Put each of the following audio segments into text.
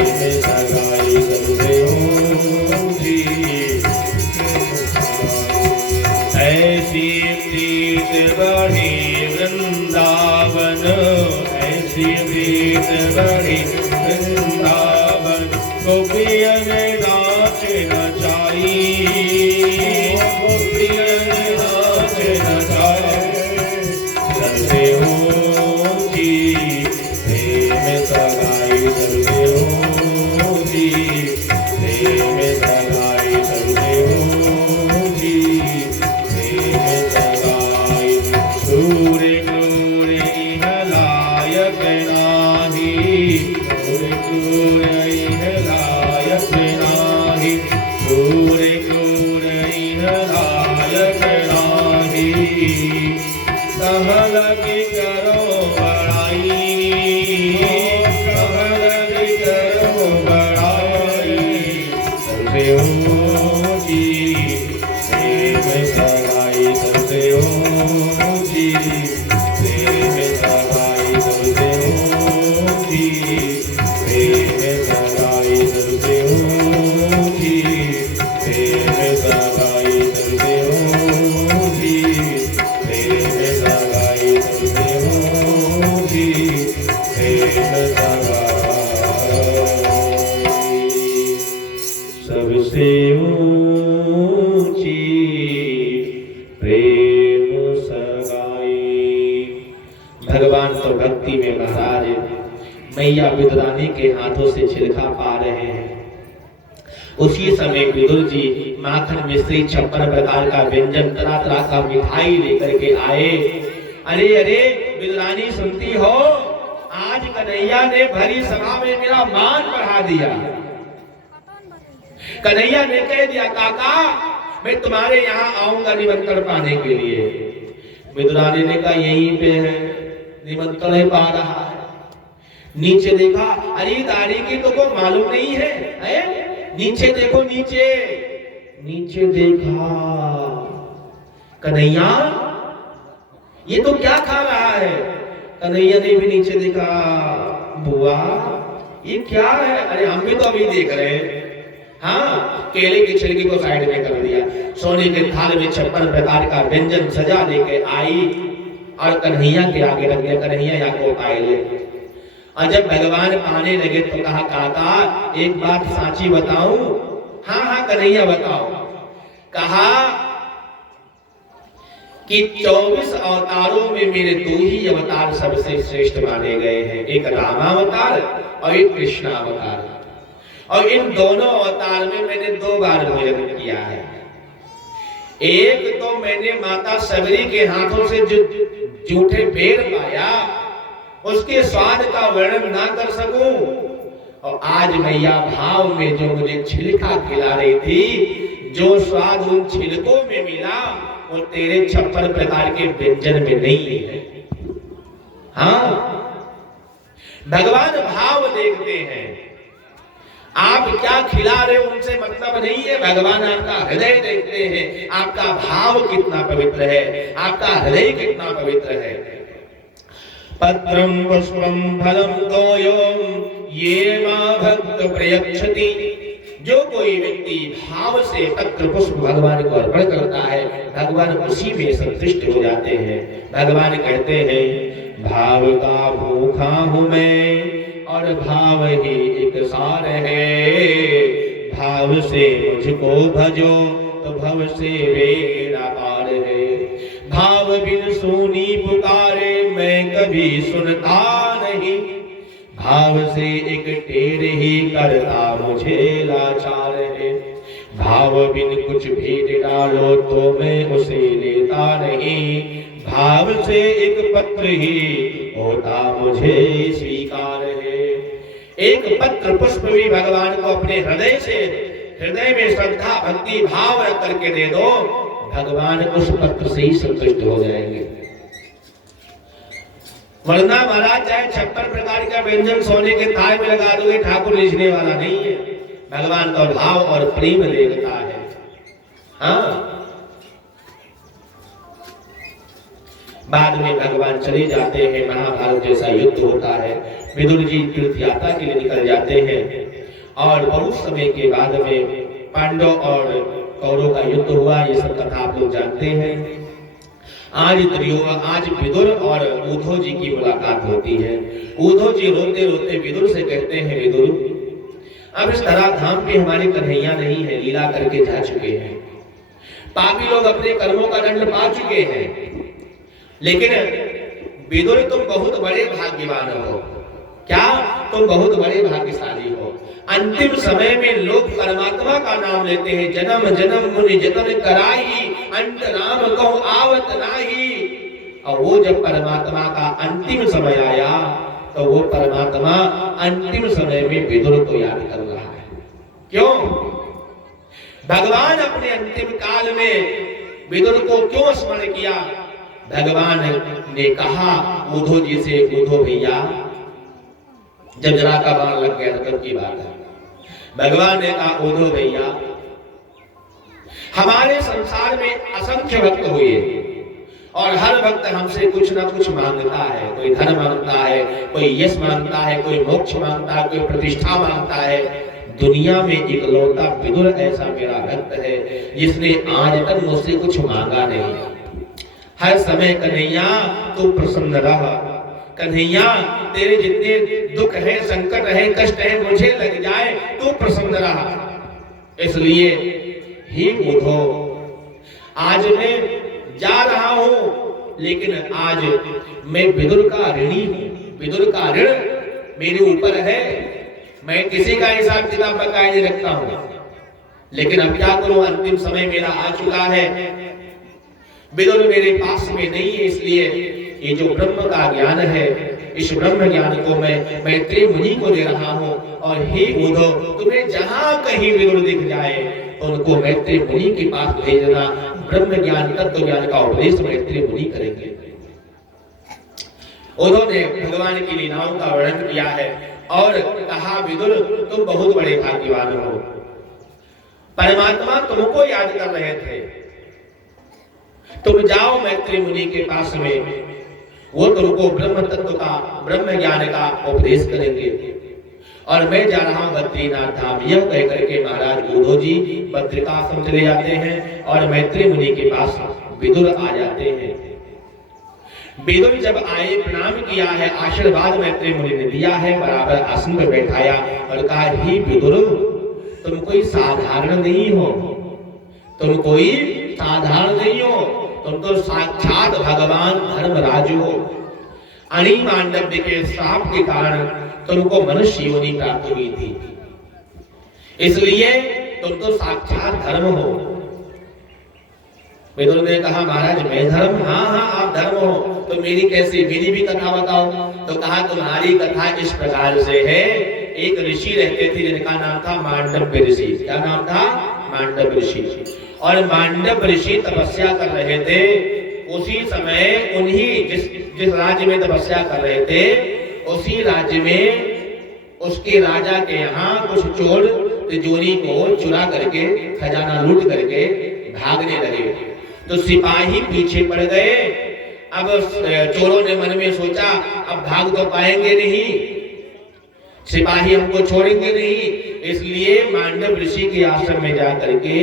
में सगाई करते हो जी। ऐसी प्रीत बढ़ी वृंदावन, ऐसी प्रीत बढ़ी वृंदावन, गोपियन नाच नचाई, गोपियन नाच नचाई करते हो जी। प्रेम सगाई करते हो जी, प्रेम सगाई करते हो जी, प्रेम सगाई। सूर्य सूर्य इह लायक नाही, सूर्य सूर्य इह लायक नाही, सूर्य सूर्य इह लायक नाही। सहलगी करो बड़ाई, सहलगी करो बड़ाई करते हो जी। प्रेम सगाई करते हो जी, प्रेम सगाई करते हो जी, प्रेम सगाई करते हो जी, प्रेम सगाई करते हो जी, प्रेम सगाई करते हो जी, प्रेम सगाई। सबसे ऊंची प्रेम सगाई। भगवान तो भक्ति में महाराज मैया विदुरानी के हाथों से छिलका पा रहे हैं। उसी समय विदुर जी माखन मिश्री 56 प्रकार का व्यंजन तरह तरह का मिठाई लेकर के आए। अरे अरे विदुरानी सुनती हो, आज कन्हैया ने भरी सभा में मेरा मान बढ़ा दिया। कन्हैया ने कह दिया काका मैं तुम्हारे यहाँ आऊंगा निमंत्रण पाने के लिए। विदुरानी ने कहा यहीं पे है, निमंत्रण ही पा रहा है। नीचे देखा, अरे दाढ़ी की तो को मालूम नहीं है, नीचे देखो नीचे। नीचे देखा, कन्हैया ये तो क्या खा रहा है। कन्हैया ने भी नीचे देखा, बुआ ये क्या है। अरे हम भी तो अभी देख रहे हैं। हाँ, केले की छिलकी को साइड में कर दिया, सोने के थाल में 56 प्रकार का व्यंजन सजा लेके आई और कन्हैया के आगे रख दिया। कन्हैया यहाँ को पाए ले। और जब भगवान आने लगे तो कहा काका एक बात साची बताऊं। हाँ हाँ कन्हैया बताओ। कहा कि 24 अवतारों में मेरे 2 ही अवतार सबसे श्रेष्ठ माने गए हैं, एक रामावतार और एक कृष्णावतार। और इन दोनों अवतार में मैंने 2 बार भोजन किया है। एक तो मैंने माता सबरी के हाथों से जो जूठे बेर पाया उसके स्वाद का वर्णन ना कर सकूं, और आज मैया भाव में जो मुझे छिलका खिला रही थी, जो स्वाद उन छिलकों में मिला वो तेरे 56 प्रकार के व्यंजन में नहीं है। हाँ, भगवान भाव देखते हैं। आप क्या खिला रहे हो उनसे मतलब नहीं है, भगवान आपका हृदय देखते हैं। आपका भाव कितना पवित्र है, आपका हृदय कितना पवित्र है। पत्रम पुष्पम फलम तोयम ये मां भक्त प्रयच्छति। जो कोई व्यक्ति भाव से पत्र पुष्प भगवान को अर्पण करता है, भगवान उसी में संतुष्ट हो जाते हैं। भगवान कहते हैं भाव का भूखा हूं मैं और भाव ही एक सार है। भाव से मुझको भजो तो भव से बेड़ा पार है। भाव बिन सुनी पुकारे मैं कभी सुनता नहीं। भाव से एक टेर ही करता मुझे लाचार है। भाव बिन कुछ भी डालो तो मैं उसे लेता नहीं। भाव से एक पत्र ही होता मुझे स्वीकार है। एक पत्र पुष्प भी भगवान को अपने हृदय से, हृदय में श्रद्धा भक्ति भाव रख करके दे दो, भगवान उस पत्र से ही संतुष्ट हो जाएंगे। वरना महाराज चाहे 56 प्रकार का व्यंजन सोने के थाल में लगा दोगे, ठाकुर रिझने वाला नहीं है। भगवान का भाव और प्रेम देखता है। हाँ, बाद में भगवान चले जाते हैं, महाभारत जैसा युद्ध होता है। विदुर जी तीर्थ यात्रा के लिए निकल जाते हैं। और बहुत समय के बाद में पांडव और कौरव का युद्ध हुआ। ये सब कथा आप लोग जानते हैं। आज विदुर और उद्धव जी की मुलाकात होती है। उद्धव जी रोते रोते विदुर से कहते हैं, विदुर अब इस तरह धाम पे हमारे कन्हैया नहीं है, लीला करके जा चुके हैं। पापी लोग अपने कर्मों का दंड पा चुके हैं। लेकिन विदुर तुम बहुत बड़े भाग्यवान हो। क्या? तुम बहुत बड़े भाग्यशाली हो। अंतिम समय में लोग परमात्मा का नाम लेते हैं। जन्म जन्म मुनि जतन कराई, अंत नाम कहूं आवत नाही। और वो जब परमात्मा का अंतिम समय आया तो वो परमात्मा अंतिम समय में विदुर को याद कर रहा है। क्यों? भगवान अपने अंतिम काल में विदुर को क्यों स्मरण किया? भगवान ने कहा उद्धव जी से, उद्धव भैया, जब जरा का बाण लग गया तब की बात है। भगवान ने कहा उद्धव भैया, हमारे संसार में असंख्य भक्त हुए और हर भक्त हमसे कुछ ना कुछ मांगता है। कोई धन मांगता है, कोई यश मांगता है, कोई मोक्ष मांगता है, कोई प्रतिष्ठा मांगता है। दुनिया में इकलौता विदुर ऐसा मेरा भक्त है जिसने आज तक मुझसे कुछ मांगा नहीं। हर समय कन्हैया तू प्रसन्न रह। कन्हैया तेरे जितने दुख है, संकट है, कष्ट है, मुझे लग जाए तू प्रसन्न रह। इसलिए ही उद्धव, आज मैं जा रहा हूं, लेकिन आज मैं विदुर का ऋणी हूं। विदुर का ऋण मेरे ऊपर है। मैं किसी का हिसाब किताब बकाया नहीं रखता हूं। लेकिन अब क्या करूं, अंतिम समय मेरा आ चुका है। विदुर मेरे पास में नहीं है। इसलिए ये जो ब्रह्म का ज्ञान है, इस ब्रह्म ज्ञान को मैं मैत्री मुनि को दे रहा हूं। और हे उद्धव, तुम्हें जहां कहीं विदुर दिख जाए तो उनको मैत्री मुनि के पास भेजना। ब्रह्म ज्ञान, तत्व ज्ञान का उपदेश मैत्री मुनि करेंगे। उद्धव ने भगवान की लीलाओं का वर्णन किया है और कहा, विदुर तुम बहुत बड़े भाग्यवान हो। परमात्मा तुमको याद कर रहे थे। तुम जाओ मैत्री मुनि के पास में, वो तुमको ब्रह्म तत्व का, ब्रह्म ज्ञान का उपदेश करेंगे। और मैं जा रहा हूं बद्रीनाथ धाम। यह कह करके महाराज उद्धव जी बद्रिकाश्रम चले जाते हैं और मैत्री मुनि के पास विदुर आ जाते हैं। विदुर जब आए, प्रणाम किया है, आशीर्वाद मैत्री मुनि ने दिया है, बराबर आसन पर बैठाया और कहा, हे विदुर, तुम कोई साधारण नहीं हो। तुम कोई साधारण नहीं हो। तुम तो साक्षात भगवान धर्मराज हो। अणि मांडव्य के श्राप के कारण तुमको मनुष्य योनि प्राप्त हुई थी। इसलिए तुम तो साक्षात धर्म हो। विदुर ने कहा, महाराज मैं धर्म? हाँ हाँ आप धर्म हो। तो मेरी कैसी, मेरी भी कथा बताओ। तो कहा, तुम्हारी कथा इस प्रकार से है। एक ऋषि रहते थे जिनका नाम था मांडव्य ऋषि। क्या नाम था? मांडव्य ऋषि। और मांडव्य ऋषि तपस्या कर रहे थे। उसी समय उन्हीं जिस राज्य में तपस्या कर रहे थे, उसी राज्य में उसके राजा के यहाँ कुछ चोर तिजोरी को चुरा करके, खजाना लूट करके भागने लगे। तो सिपाही पीछे पड़ गए। अब चोरों ने मन में सोचा, अब भाग तो पाएंगे नहीं, सिपाही हमको छोड़ेंगे नहीं। इसलिए मांडव ऋषि के आश्रम में जाकर के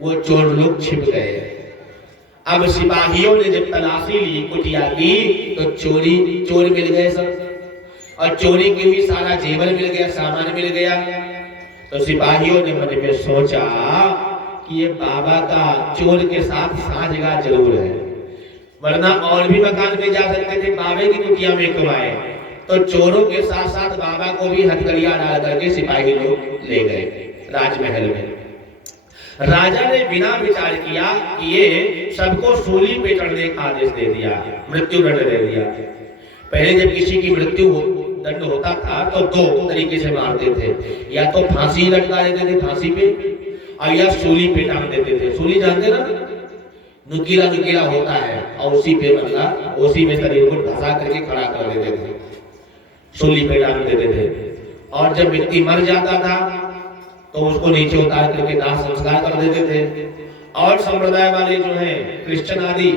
वो चोर लोग छिप गए। अब सिपाहियों ने जब तलाशी ली, कुटिया की, तो चोर मिल गए सब। और चोरी के भी सारा जेवर मिल गया, सामान मिल गया। तो सिपाहियों ने मन में सोचा कि ये बाबा का चोर के साथ साझगार जरूर है, वरना और भी मकान में जा सकते थे, बाबे की कुटिया में क्यों आए। तो चोरों के साथ साथ बाबा को भी हथकड़ियां डाल करके सिपाही लोग ले गए राजमहल में। राजा ने बिना विचार किया कि ये सबको सूली पे चढ़ने का आदेश दे दिया, मृत्यु दंड दे दिया। पहले जब किसी की मृत्यु दंड होता था तो दो तरीके से मारते थे, या तो फांसी लटका देते थे फांसी पे, और या सूली पे टांग देते थे। सूली जानते ना, नुकीला नुकीला होता है, और उसी पे मतलब उसी में शरीर को धसा करके खड़ा कर देते थे, सूली पे टांग देते थे। और जब व्यक्ति मर जाता था तो उसको नीचे उतार करके दाह संस्कार कर देते थे। और संप्रदाय वाले जो हैं क्रिश्चियन आदि,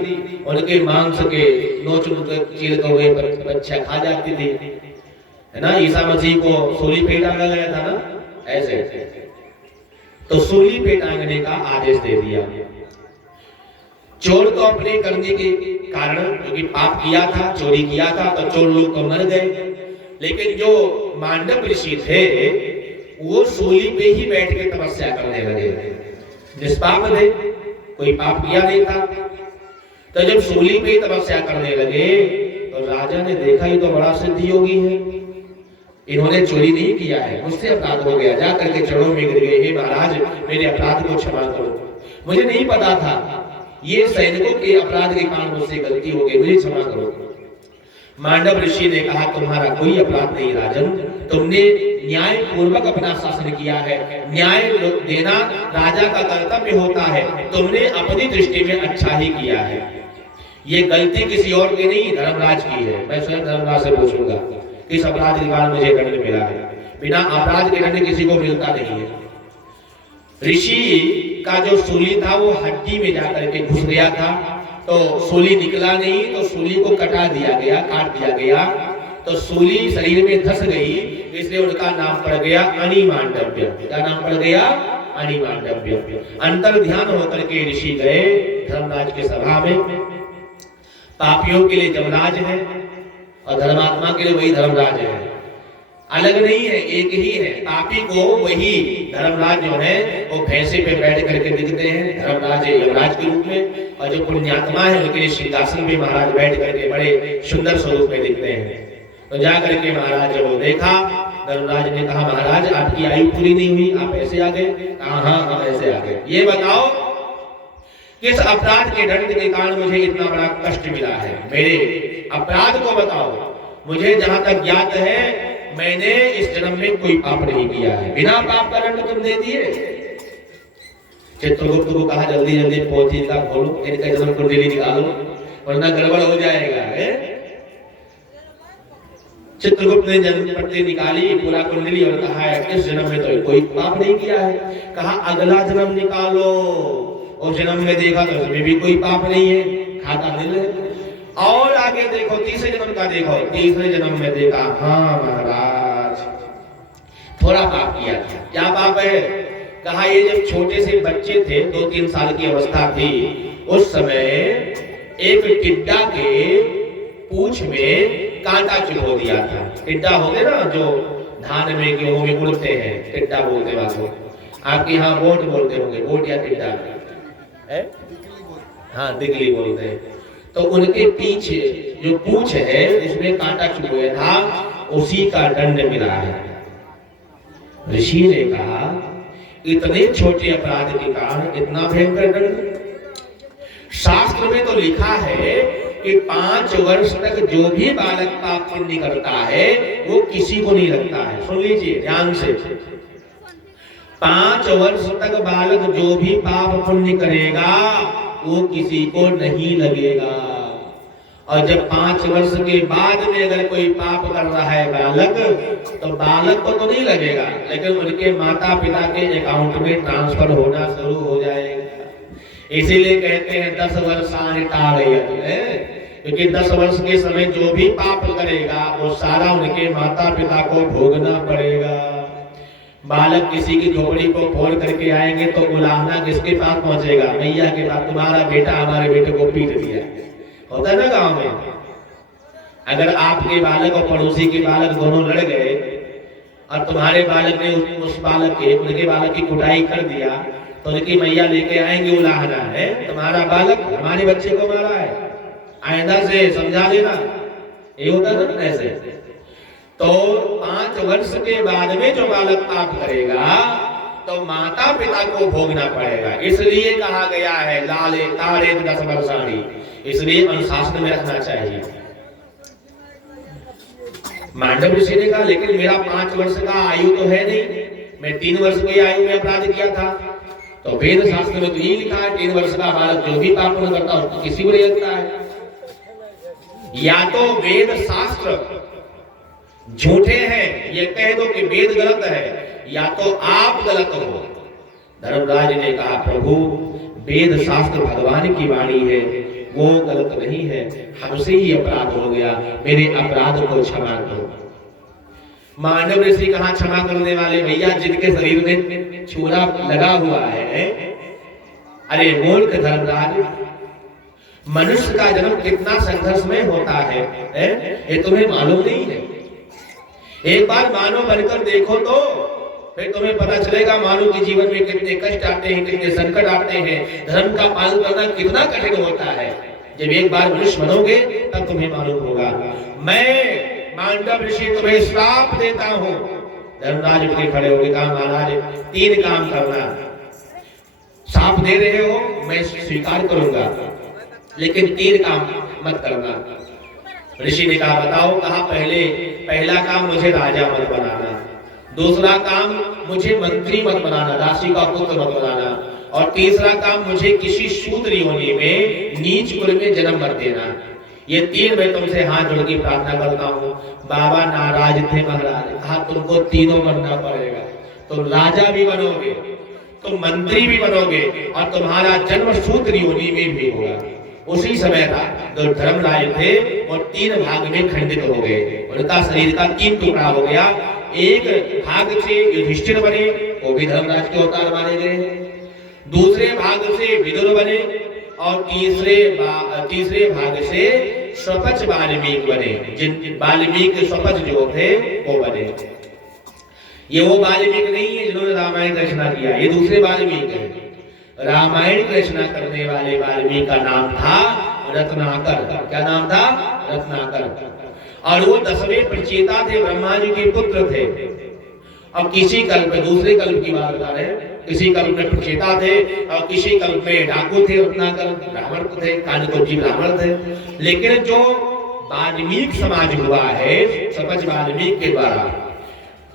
उनके मांस के नोच चीर हुए बच्चा खा जाती थी। है ना, ईसा मसीह को सूली पे टांगा गया था ना, ऐसे तो सूली पे टांगने का आदेश दे दिया। चोर तो अपने करने के कारण, क्योंकि पाप किया था, चोरी किया था, तो चोर लोग तो मर गए। लेकिन जो मांडव ऋषि थे वो सूली पे ही बैठ के तपस्या करने लगे। निष्पाप थे, कोई पाप किया नहीं था। तो जब सूली पे तपस्या करने लगे तो राजा ने देखा ये तो बड़ा सिद्ध योगी है, इन्होंने चोरी नहीं किया है, मुझसे अपराध हो गया। जा करके चरणों में गिर गए, हे महाराज मेरे अपराध को क्षमा करो, मुझे नहीं पता था, ये सैनिकों के अपराध के कारण मुझसे गलती हो गई, मुझे क्षमा करो। मांडव ऋषि ने कहा तुम्हारा कोई अपराध नहीं राजन, तुमने न्याय पूर्वक अपना शासन किया है, न्याय देना राजा का कर्तव्य होता है, तुमने अपनी दृष्टि में अच्छा ही किया है। ये गलती किसी और की नहीं, धर्मराज की है। मैं स्वयं धर्मराज से पूछूंगा किस अपराध के कारण मुझे दंड मिला है, बिना अपराध के दंड किसी को मिलता नहीं है। ऋषि का जो सूली था वो हड्डी में जाकर के घुस गया था, तो सूली निकला नहीं, तो सूली को कटा दिया गया, काट दिया गया, तो सूली शरीर में धस गई, इसलिए उनका नाम पड़ गया अनिमांडव्य। क्या नाम पड़ गया? अनिमांडव्य। अंतर ध्यान होकर के ऋषि गए धर्मराज की सभा में। पापियों के लिए जमराज है और धर्मात्मा के लिए वही धर्मराज है, अलग नहीं है, एक ही है। पापी को वही धर्मराज जो है वो भैंसे पे बैठ करके दिखते हैं, धर्मराज यमराज के रूप में, और जो पुण्यात्मा है उनके लिए सिंहासन पे महाराज बैठ करके बड़े सुंदर स्वरूप में दिखते हैं। तो जा करके महाराज जब वो देखा, धर्मराज ने कहा महाराज आपकी आयु पूरी नहीं हुई, आप ऐसे आ गए? कहा हाँ हम ऐसे आ गए। ये बताओ किस अपराध के दंड के कारण मुझे इतना बड़ा कष्ट मिला है, मेरे अपराध को बताओ। मुझे जहां तक ज्ञात है मैंने इस जन्म में कोई पाप नहीं किया है, बिना पाप का दंड तुम दे दिए। चित्रगुप्त को कहा जल्दी जल्दी पोथी का खोलो, इनका जन्म कुंडली निकालो वरना गड़बड़ हो जाएगा। चित्रगुप्त ने जन्म पट्टी निकाली, पूरा कुंडली, और कहा इस जन्म में तो कोई पाप नहीं किया है। कहा अगला जन्म निकालो, उस जन्म में देखा तो उसमें भी कोई पाप नहीं है, खाता मिल है। और आगे देखो तीसरे जन्म का, देखो तीसरे जन्म में देखा हाँ महाराज थोड़ा पाप किया था। क्या पाप है? कहा ये जब छोटे से बच्चे थे, 2-3 साल की अवस्था थी, उस समय एक टिड्डा के पूंछ में कांटा चुभो दिया था। टिड्डा होते ना जो धान में गेहूं में उड़ते हैं, टिड्डा बोलते वाले, आपके यहाँ वोट बोलते होंगे, वोट या टिड्डा है? हाँ दिगली बोलते हैं। तो उनके पीछे जो पूंछ है उसमें कांटा चुभोया था, उसी का दंड मिला है। ऋषि ने कहा इतने छोटे अपराध के कारण इतना भयंकर दंड? शास्त्र में तो लिखा है कि 5 वर्ष तक जो भी बालक पाप पुण्य करता है वो किसी को नहीं लगता है। सुन लीजिए ध्यान से, 5 वर्ष तक बालक जो भी पाप पुण्य करेगा वो किसी को नहीं लगेगा। और जब 5 वर्ष के बाद में अगर कोई पाप कर रहा है बालक, तो बालक को तो नहीं लगेगा, लेकिन उनके माता पिता के अकाउंट में ट्रांसफर होना शुरू हो जाएगा। इसीलिए कहते हैं 10 वर्षानि टालयत्, क्योंकि 10 वर्ष के समय जो भी पाप करेगा वो सारा उनके माता पिता को भोगना पड़ेगा। बालक किसी की झोपड़ी को फोड़ करके आएंगे तो उलाहना किसके पास पहुंचेगा? मैया के पास, तुम्हारा बेटा हमारे बेटे को पीट दिया। होता है ना गांव में, अगर आपके बालक और पड़ोसी के बालक दोनों लड़ गए और तुम्हारे बालक ने उस बालक के उनके बालक की कुटाई कर दिया, तो उनकी मैया लेके आएंगे उलाहना है तुम्हारा बालक हमारे बच्चे को मारा है, आइंदा से समझा देना। ये होता है ना ऐसे। तो 5 वर्ष के बाद में जो बालक पाप करेगा तो माता पिता को भोगना पड़ेगा। इसलिए कहा गया है लाले तारे 10 वर्षाणी, इसलिए अनुशासन में रखना चाहिए। मांडव ऋषि ने कहा लेकिन मेरा 5 वर्ष का आयु तो है नहीं, मैं 3 वर्ष की आयु में अपराध किया था। तो वेद शास्त्र में तो यही लिखा है 3 वर्ष का बालक जो भी पाप न करता उसको किसी को नहीं लगता है। या तो वेद शास्त्र झूठे हैं, ये कह दो कि वेद गलत है, या तो आप गलत हो। धर्मराज ने कहा प्रभु वेद शास्त्र भगवान की वाणी है, वो गलत नहीं है, हमसे ही अपराध हो गया, मेरे अपराध को क्षमा करो। मांडव ऋषि कहाँ क्षमा करने वाले भैया, जिनके शरीर में छुरा लगा हुआ है। अरे मूर्ख धर्मराज, मनुष्य का जन्म कितना संघर्ष में होता है, ये तुम्हें मालूम नहीं है? एक बार मानव बनकर देखो तो फिर तुम्हें पता चलेगा मानव के जीवन में कितने कष्ट आते हैं, कितने संकट आते हैं, धर्म का पालन करना कितना कठिन होता है। जब एक बार मनुष्य बनोगे तब तुम्हें मालूम होगा। मैं मांडव ऋषि तुम्हें श्राप देता हूं। धर्मराज उठ के खड़े हो गए, कहा महाराज 3 काम करना। श्राप दे रहे हो मैं स्वीकार करूंगा, लेकिन 3 काम मत करना। ऋषि ने कहा बताओ। कहा पहला काम मुझे राजा मत बनाना, दूसरा काम मुझे मंत्री मत बनाना, दासी का पुत्र मत बनाना, और तीसरा काम मुझे किसी शूद्र योनि में नीच कुल में जन्म मत देना। ये 3 मैं तुमसे हाथ जोड़ के प्रार्थना करता हूँ। बाबा नाराज थे महाराज, कहा तुमको तीनों बनना पड़ेगा। तुम राजा भी बनोगे, तुम मंत्री भी बनोगे, और तुम्हारा जन्म शूद्र योनि में भी होगा। उसी समय था जो धर्मराज थे वो 3 भाग में खंडित हो गए। उनका शरीर का 3 टुकड़ा हो गया। एक भाग से युधिष्ठिर बने, वो भी धर्मराज के अवतार माने गए। दूसरे भाग से विदुर बने, और तीसरे भाग से स्वपच वाल्मीकि बने। जिन वाल्मीकि स्वपच जो थे वो बने। ये वो वाल्मीकि नहीं है जिन्होंने रामायण की रचना किया, ये दूसरे वाल्मीकि हैं। रामायण की रचना करने वाले वाल्मीकि का नाम था रत्नाकर। क्या नाम था? रत्नाकर। और वो 10वें प्रचेता थे, ब्रह्मा जी के पुत्र थे। अब किसी कल्प में, दूसरे कल्प की बात बता रहे हैं, किसी कल्प में प्रचेता थे और किसी कल्प में डाकू थे, रत्नाकर ब्राह्मण थे, कानकोजी ब्राह्मण थे। लेकिन जो वाल्मीकि समाज हुआ है स्वपच वाल्मीकि के द्वारा,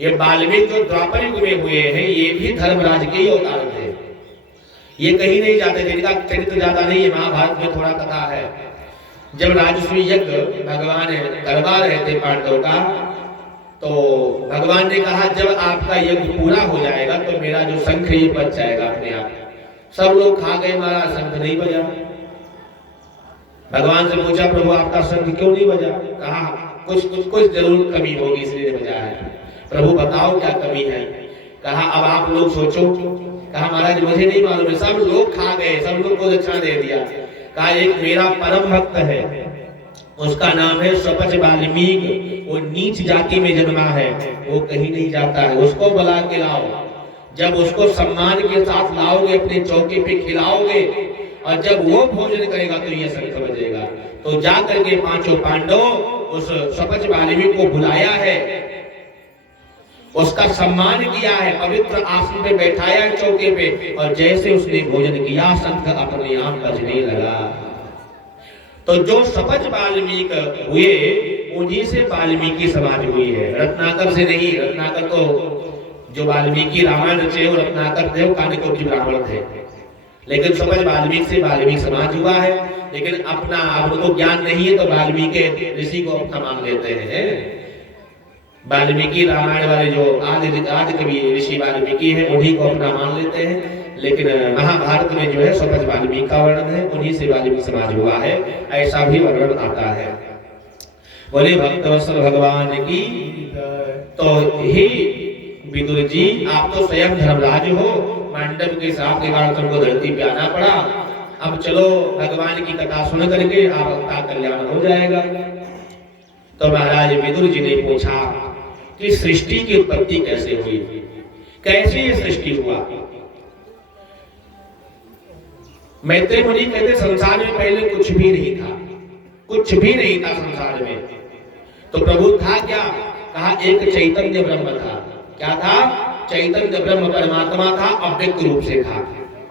ये वाल्मीकि जो द्वापर युग में हुए हैं ये भी धर्मराज के ही अवतार थे। ये कहीं नहीं जाते थे, इनका चरित्र ज्यादा नहीं है, महाभारत में थोड़ा कथा है। जब राजस्वी यज्ञ भगवान करवा रहे थे पांडवों का, तो भगवान ने कहा जब आपका यज्ञ पूरा हो जाएगा तो मेरा जो शंख ये बच जाएगा अपने आप। सब लोग खा गए, महाराज शंख नहीं बजा। भगवान से पूछा प्रभु आपका शंख क्यों नहीं बजा? कहा कुछ जरूर कमी होगी इसलिए बजा है। प्रभु बताओ क्या कमी है? कहा अब आप लोग सोचो। कहा महाराज मुझे नहीं मालूम है, सब लोग खा गए, सब लोग को दक्षिणा दे दिया। कहा एक मेरा परम भक्त है, उसका नाम है स्वपच वाल्मीकि, वो नीच जाति में जन्मा है, वो कहीं नहीं जाता है, उसको बुला के लाओ। जब उसको सम्मान के साथ लाओगे, अपने चौके पे खिलाओगे, और जब वो भोजन करेगा तो ये शंख बजेगा। तो जा करके 5 पांडव उस स्वपच वाल्मीकि को बुलाया है, उसका सम्मान किया है, पवित्र आसन पे बैठाया चौके पे, और जैसे उसने भोजन किया शंख अपने आप बजने लगा। तो जो स्वपच वाल्मीकि हुए उन्हीं से वाल्मीकि समाज हुई है, रत्नाकर से नहीं। रत्नाकर तो जो वाल्मीकि रामायण रचे वो रत्नाकर थे, वो कानिकोजी ब्राह्मण थे। लेकिन स्वपच वाल्मीकि से वाल्मीकि समाज हुआ है। लेकिन अपना उनको ज्ञान नहीं है तो वाल्मीकि ऋषि को अपना मान लेते हैं। वाल्मीकि रामायण वाले जो आदि कवि ऋषि वाल्मीकि है उन्हीं को अपना मान लेते हैं। लेकिन महाभारत में जो है स्वपच वाल्मीकि का वर्णन है, उन्हीं से वाल्मीकि समाज हुआ है, ऐसा भी वर्णन आता है। बोले भक्तवत्सल भगवान की। तो हे विदुर जी आप तो स्वयं धर्मराज हो, मांडव के साथ के कारण तुमको धरती पे आना पड़ा। अब चलो भगवान की कथा सुन करके आपका कल्याण हो जाएगा। तो महाराज विदुर जी ने पूछा कि सृष्टि की उत्पत्ति कैसे हुई, कैसे ये सृष्टि हुआ? मैत्रेय मुनि कहते संसार में पहले कुछ भी नहीं था, कुछ भी नहीं था संसार में। तो प्रभु था क्या? कहा एक चैतन्य ब्रह्म था। क्या था? चैतन्य ब्रह्म परमात्मा था, अव्यक्त रूप से था,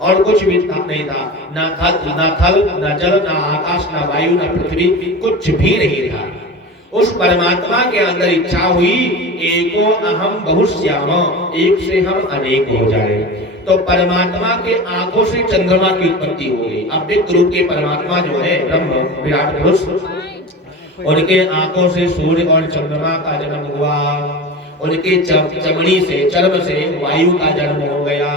और कुछ भी नहीं था। ना थल ना जल ना आकाश ना वायु ना पृथ्वी, कुछ भी नहीं था। उस परमात्मा के अंदर इच्छा हुई एको अहम बहुश्याम, एक से हम अनेक हो जाए। तो परमात्मा के आंखों से चंद्रमा की उत्पत्ति हो गई। अव्यक्त रूप के परमात्मा जो है ब्रह्म विराट पुरुष, उनके आंखों से सूर्य और चंद्रमा का जन्म हुआ। उनके चमड़ी से, चर्म से वायु का जन्म हो गया।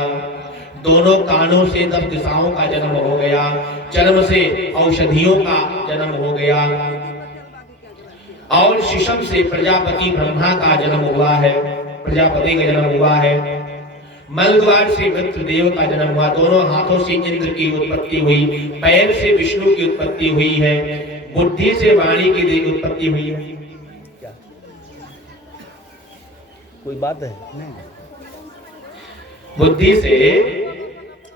दोनों कानों से 10 दिशाओं का जन्म हो गया। चर्म से औषधियों का जन्म हो गया। और शिशम से प्रजापति ब्रह्मा का जन्म हुआ है, प्रजापति का जन्म हुआ है। मलद्वार से मित्रदेव का जन्म हुआ, दोनों हाथों से इंद्र की उत्पत्ति हुई, पैर से विष्णु की उत्पत्ति हुई है, बुद्धि से वाणी की उत्पत्ति हुई है। क्या कोई बात है? नहीं। बुद्धि से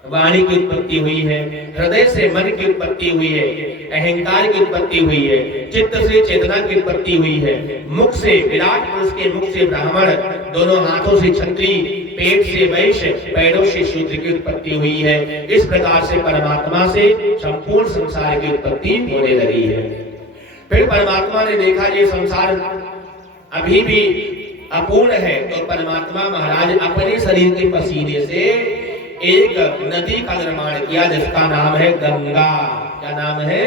वाणी की उत्पत्ति हुई है, हृदय से मन की उत्पत्ति हुई है, अहंकार की उत्पत्ति हुई है, चित्त से चेतना की उत्पत्ति हुई है, मुख से विराट पुरुष के मुख से ब्राह्मण, दोनों हाथों से क्षत्रिय, पेट से वैश्य, पैरों से शूद्र की उत्पत्ति हुई है। इस प्रकार से परमात्मा से संपूर्ण संसार की उत्पत्ति होने लगी है। फिर परमात्मा ने देखा ये संसार अभी भी अपूर्ण है, तो परमात्मा महाराज अपने शरीर के पसीने से एक नदी का निर्माण किया जिसका नाम है गंगा। क्या नाम है?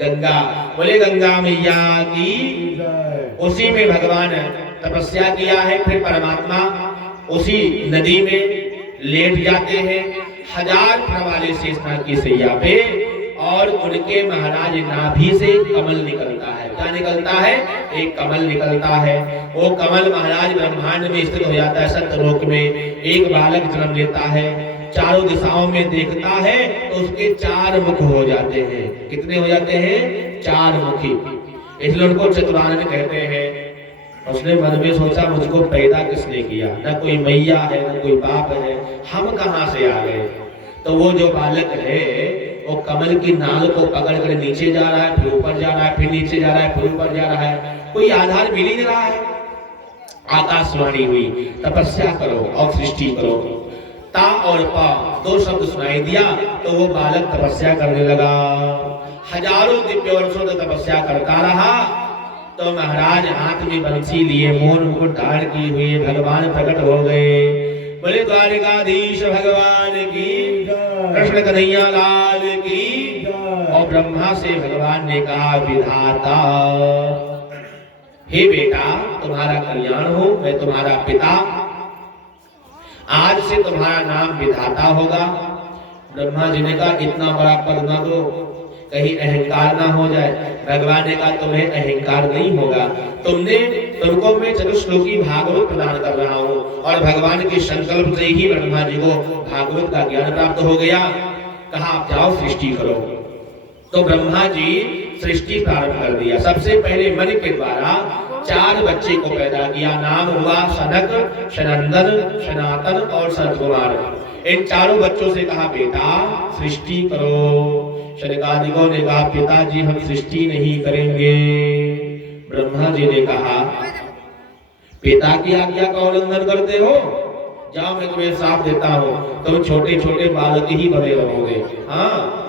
गंगा। बोले गंगा मैया की। उसी में भगवान तपस्या किया है। फिर परमात्मा उसी नदी में लेट जाते हैं 1000 फण वाले शेषनाग की सैया पे, और उनके महाराज नाभि से कमल निकलता है। क्या निकलता है? एक कमल निकलता है। वो कमल महाराज ब्रह्मांड में स्थित हो जाता है, सत्यलोक में। एक बालक जन्म लेता है, चारों दिशाओं में देखता है तो उसके 4 मुख हो जाते हैं। कितने हो जाते हैं? 4 मुखी। इसलिए उनको चतुरानन कहते हैं। उसने मन में सोचा मुझको पैदा किसने किया? न कोई मैया है, न कोई बाप है, हम कहां से आ गए? तो वो जो बालक है वो कमल की नाल को पकड़ कर नीचे जा रहा है, फिर ऊपर जा रहा है, फिर नीचे जा रहा है, फिर ऊपर जा रहा है, कोई आधार मिल ही नहीं रहा है। आकाशवाणी हुई, तपस्या करो और सृष्टि करो। ता और पा 2 शब्द सुनाई दिया तो वो बालक तपस्या करने लगा। हजारों दिव्य वर्षों तक तपस्या करता रहा। तो महाराज हाथ में बंसी लिए, मोर मुकुट धारण की हुई भगवान प्रकट हो गए। बोले द्वारिकाधीश भगवान की, कृष्ण कन्हैया लाल की। और ब्रह्मा से भगवान ने कहा, विधाता हे बेटा तुम्हारा कल्याण हो, मैं तुम्हारा पिता, आज से तुम्हारा नाम विधाता होगा। ब्रह्मा जी ने कहा इतना बड़ा पद न दो, कहीं अहंकार ना हो जाए। भगवान ने कहा तुम्हें अहंकार नहीं होगा, तुमको मैं चतुश्लोकी भागवत प्रदान कर रहा हूँ। और भगवान के संकल्प से ही ब्रह्मा जी को भागवत का ज्ञान प्राप्त हो गया। कहा आप जाओ सृष्टि करो। तो ब्रह्मा जी सृष्टि प्रारंभ कर दिया। सबसे पहले मन के द्वारा 4 बच्चे को पैदा किया। नाम हुआ सनक, सनंदन, सनातन और सनकुमार। इन 4 बच्चों से कहा बेटा सृष्टि करो। शनकादिकों ने कहा पिताजी हम सृष्टि नहीं करेंगे। ब्रह्मा जी ने कहा पिता की आज्ञा का उल्लंघन करते हो, जाओ मैं तुम्हें साथ देता हूँ, तुम छोटे छोटे बालक ही बड़े रहोगे। हाँ,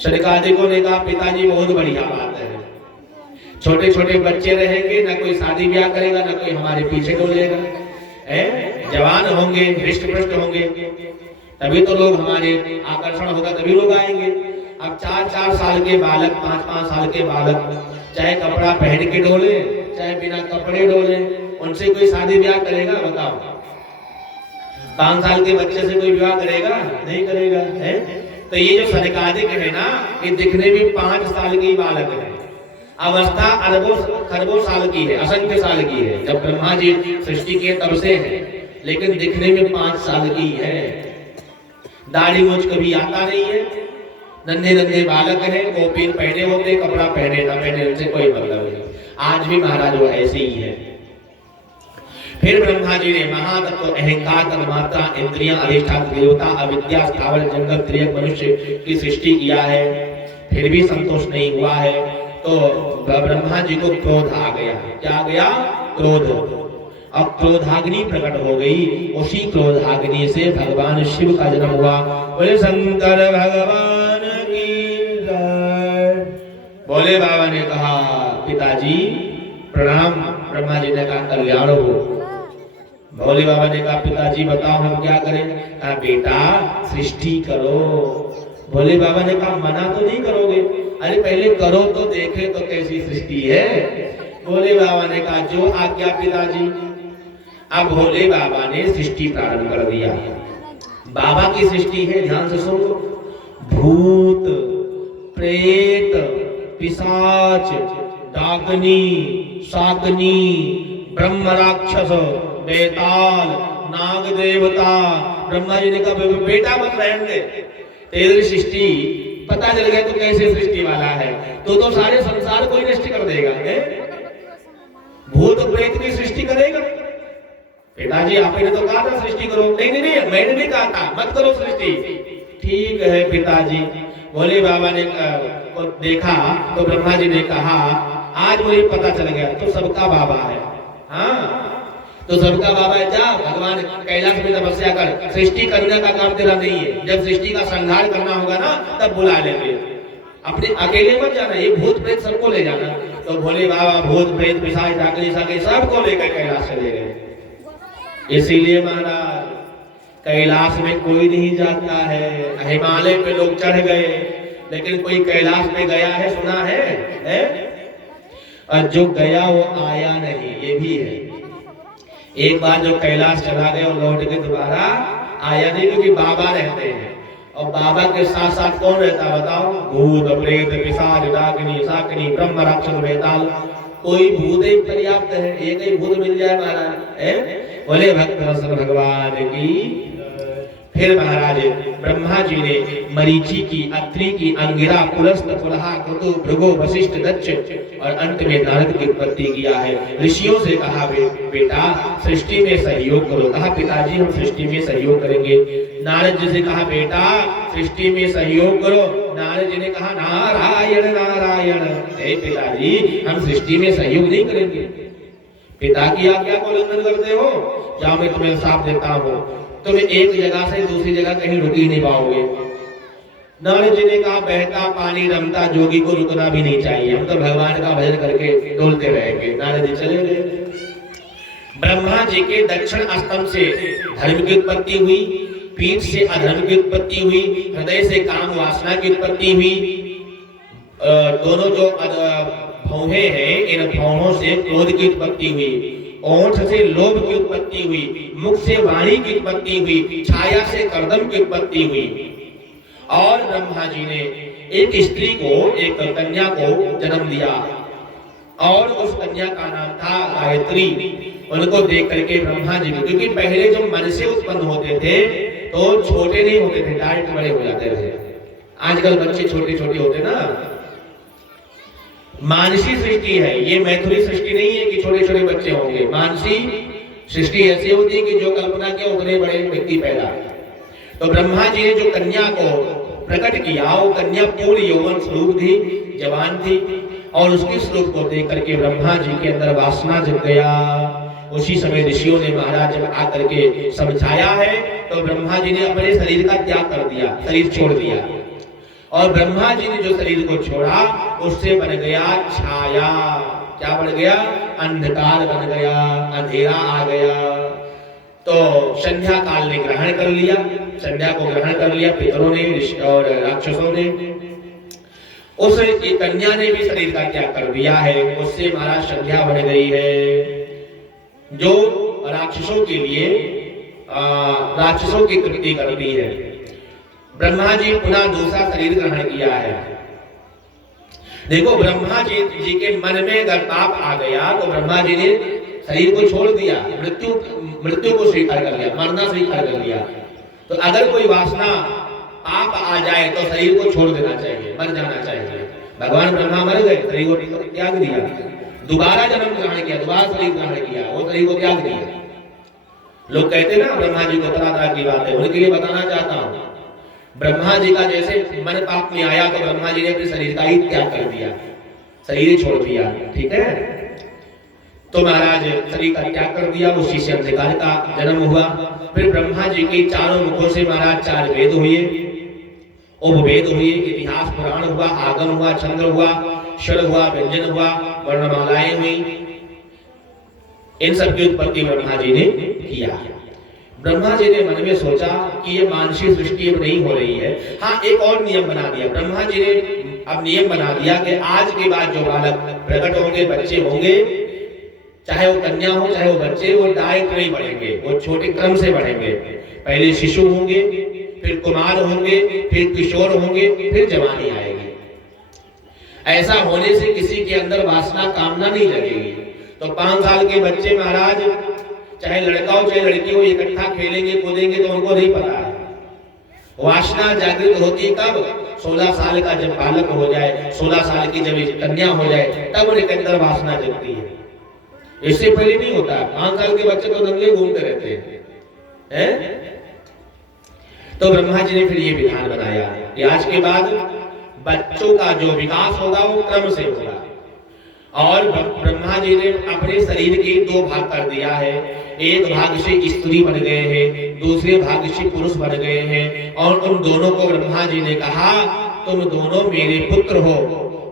शनकादिकों ने कहा पिताजी बहुत बढ़िया बात है, छोटे छोटे बच्चे रहेंगे, ना कोई शादी ब्याह करेगा, ना कोई हमारे पीछे डोलेगा, जवान होंगे, हृष्ट पुष्ट होंगे, तभी तो लोग हमारे आकर्षण होगा, तभी लोग आएंगे। अब 4-4 साल के बालक, 5-5 साल के बालक, चाहे कपड़ा पहन के डोले, चाहे बिना कपड़े डोले, उनसे कोई शादी ब्याह करेगा? बताओ। 5 साल के बच्चे से कोई विवाह करेगा? नहीं करेगा, है? तो ये जो शनकादिक है ना, ये दिखने में 5 साल की बालक है, अवस्था अरबों खरबों साल की है, असंख्य साल की है। जब ब्रह्मा जी सृष्टि किए तब से है, लेकिन दिखने में 5 साल की है। दाढ़ी मूंछ कभी आता नहीं है, नन्हे नन्हे बालक है, कोपीन पहने होते, कपड़ा पहने ना पहने उनसे कोई मतलब नहीं। आज भी महाराज वो ऐसे ही है। फिर ब्रह्मा जी ने महातत्व, अहंकार, तन्मात्रा, इंद्रियां, अधिष्ठात्र देवता, अविद्या, स्थावर, जंगल, त्रियक, मनुष्य की सृष्टि किया है। फिर भी संतोष नहीं हुआ है, तो ब्रह्मा जी को क्रोध आ गया। क्या आ गया? क्रोध। अब क्रोधाग्नि प्रकट हो गई। उसी क्रोधाग्नि से भगवान शिव का जन्म हुआ। बोले शंकर भगवान की जय। भोले बाबा ने कहा पिताजी प्रणाम। ब्रह्मा जी ने कहा कल्याण हो। भोले बाबा ने कहा पिताजी बताओ हम क्या करें? कहा बेटा सृष्टि करो। भोले बाबा ने कहा मना तो नहीं करोगे? अरे पहले करो तो देखे तो कैसी सृष्टि है। भोले बाबा ने कहा जो आज्ञा पिताजी। अब भोले बाबा ने सृष्टि प्रारंभ कर दिया। बाबा की सृष्टि है, ध्यान से सुनो। भूत, प्रेत, पिशाच, डाकनी, शाकनी, ब्रह्म राक्षस, बेताल, नाग देवता। ब्रह्मा जी ने कहा बेटा मत रहने दे, तेरी सृष्टि पता चल गया तो कैसे सृष्टि वाला है, तो सारे संसार को ही नष्ट कर देगा। भूत प्रेत की सृष्टि करेगा। पिताजी आपने तो कहा था सृष्टि करो। नहीं नहीं नहीं, मैंने नहीं कहा था मत करो सृष्टि। ठीक है पिताजी। भोले बाबा ने को देखा तो ब्रह्मा जी ने कहा आज मुझे पता चल गया तो सबका बाबा है। हाँ तो सबका बाबा है, जा भगवान कैलाश में तपस्या कर, सृष्टि करने का काम तेरा नहीं है। जब सृष्टि का संहार करना होगा ना तब बुला लेंगे, अपने अकेले मत जाना, ये भूत प्रेत सबको ले जाना। तो भोले बाबा भूत प्रेत पिशाच डाकनी साके सबको लेकर कैलाश चले गए। इसीलिए महाराज कैलाश में कोई नहीं जाता है। हिमालय पे लोग चढ़ गए लेकिन कोई कैलाश में गया है सुना है? और जो गया वो आया नहीं, ये भी है। एक बार जो कैलाश चला गया और लौट के दोबारा आया नहीं, क्योंकि बाबा रहते हैं और बाबा के साथ साथ कौन रहता है बताओ? भूत प्रेत पिशाच डाकनी शाकनी ब्रह्म राक्षस बेताल। कोई भूत ही पर्याप्त है, एक ही भूत मिल जाए महाराज। बोले भक्त भगवान की। फिर महाराज ब्रह्मा जी ने मरीचि की, अत्रि की, अंगिरा, पुलस्त, पुलहा, क्रतु, भृगु, वशिष्ठ, दक्ष और अंत में नारद की उत्पत्ति किया है। ऋषियों से कहा बेटा सृष्टि में सहयोग करो। कहा पिताजी हम सृष्टि में सहयोग करेंगे। नारद जी से कहा बेटा सृष्टि में सहयोग करो। नारद जी ने कहा नारायण नारायण। हे पिताजी हम सृष्टि में सहयोग नहीं करेंगे। पिता की आज्ञा को उल्लंघन करते हो, जाओ मैं तुम्हें साफ देता हूँ, तुम्हें एक जगह से दूसरी जगह कहीं रुक ही नहीं पाओगे। नारद जी ने कहा बहता पानी रमता जोगी को रुकना भी नहीं चाहिए, हम तो भगवान का भजन करके डोलते रहेंगे। नारद जी चले गए। ब्रह्मा जी के दक्षिण स्तंभ से धर्म की उत्पत्ति हुई, पीठ से अधर्म की उत्पत्ति हुई, हृदय से काम वासना की उत्पत्ति हुई। दोनों जो भौहें हैं इन भौहों से क्रोध की उत्पत्ति हुई, ओठ से लोभ की उत्पत्ति हुई, मुख से वाणी की उत्पत्ति हुई, छाया से कर्दम की उत्पत्ति हुई। और ब्रह्मा जी ने एक स्त्री को, एक कन्या को जन्म दिया और उस कन्या का नाम था गायत्री। उनको देख करके ब्रह्मा जी ने, क्योंकि पहले जो मन से उत्पन्न होते थे तो छोटे नहीं होते थे, डायरेक्ट बड़े हो जाते थे। आजकल बच्चे छोटे छोटे होते ना। मानसी सृष्टि है ये, मैथुनी सृष्टि नहीं है कि छोटे छोटे बच्चे होंगे। मानसी सृष्टि ऐसी होती है कि जो कल्पना किया उतने बड़े व्यक्ति पैदा। तो ब्रह्मा जी ने जो कन्या को प्रकट किया वो कन्या पूर्ण यौवन स्वरूप थी, जवान थी और उसके स्वरूप को देख करके ब्रह्मा जी के अंदर वासना जग गया। उसी समय ऋषियों ने महाराज जब आकर के समझाया है तो ब्रह्मा जी ने अपने शरीर का त्याग कर दिया, शरीर छोड़ दिया। और ब्रह्मा जी ने जो शरीर को छोड़ा उससे बन गया छाया। क्या बन गया? अंधकार बन गया, अंधेरा आ गया। तो संध्या काल ने ग्रहण कर लिया, संध्या को ग्रहण कर लिया पितरों ने और राक्षसों ने। उस कन्या ने भी शरीर का त्याग कर दिया है, उससे महाराज संध्या बन गई है जो राक्षसों के लिए राक्षसों की तृप्ति करती है। ब्रह्मा जी पुनः दूसरा शरीर ग्रहण किया है। देखो ब्रह्मा जी के मन में अगर पाप आ गया तो ब्रह्मा जी ने शरीर को छोड़ दिया, मृत्यु को स्वीकार कर लिया, मरना स्वीकार कर लिया। तो अगर कोई वासना पाप आ जाए तो शरीर को छोड़ देना चाहिए, मर जाना चाहिए। भगवान ब्रह्मा मर गए, शरीर को त्याग दिया, दोबारा जन्म ग्रहण किया, दोबारा शरीर ग्रहण किया, वो शरीर को त्याग दिया। लोग कहते ना ब्रह्मा जी को तरह तरह की बातें, उनके लिए बताना चाहता हूँ। ब्रह्मा जी का जैसे मन पाप में आया तो ब्रह्मा जी ने अपने शरीर का ही त्याग कर दिया, शरीर छोड़ दिया। ठीक है, तो महाराज शरीर का त्याग कर दिया, उसी से अंधकार का जन्म हुआ। फिर ब्रह्मा जी के चारों मुखों से महाराज 4 वेद हुए, उपवेद हुए, इतिहास पुराण हुआ, आगम हुआ, चंद्र हुआ, षड हुआ, व्यंजन हुआ, वर्णमालाएं हुई। इन सब की उत्पत्ति ब्रह्मा जी ने किया। ब्रह्मा जी ने मन में सोचा कि ये मानसिक सृष्टि अब नहीं हो रही है। हाँ, एक और नियम बना दिया ब्रह्मा जी ने, अब नियम बना दिया कि आज के बाद जो बालक प्रकट होंगे, बच्चे होंगे, चाहे वो कन्या हो चाहे वो बच्चे, वो डायरेक्ट नहीं बढ़ेंगे, वो छोटे क्रम से बढ़ेंगे। पहले शिशु होंगे, फिर कुमार होंगे, फिर किशोर होंगे, फिर जवानी आएगी। ऐसा होने से किसी के अंदर वासना कामना नहीं लगेगी। तो 5 साल के बच्चे महाराज, चाहे लड़का हो चाहे लड़की हो, इकट्ठा खेलेंगे कूदेंगे तो उनको नहीं पता है। वासना जागृत होती है कब? 16 साल का जब बालक हो जाए, 16 साल की जब कन्या हो जाए, तब उनके अंदर वासना जगती है। इससे पहले नहीं होता। 5 साल के बच्चे तो नंगे घूमते रहते हैं। तो ब्रह्मा जी ने फिर ये विधान बनाया कि आज के बाद बच्चों का जो विकास होगा वो क्रम से होगा। और ब्रह्मा जी ने अपने शरीर के 2 भाग कर दिया है। एक भाग से स्त्री बन गए हैं, दूसरे भाग से पुरुष बन गए हैं। और उन दोनों को ब्रह्मा जी ने कहा, तुम दोनों मेरे पुत्र हो,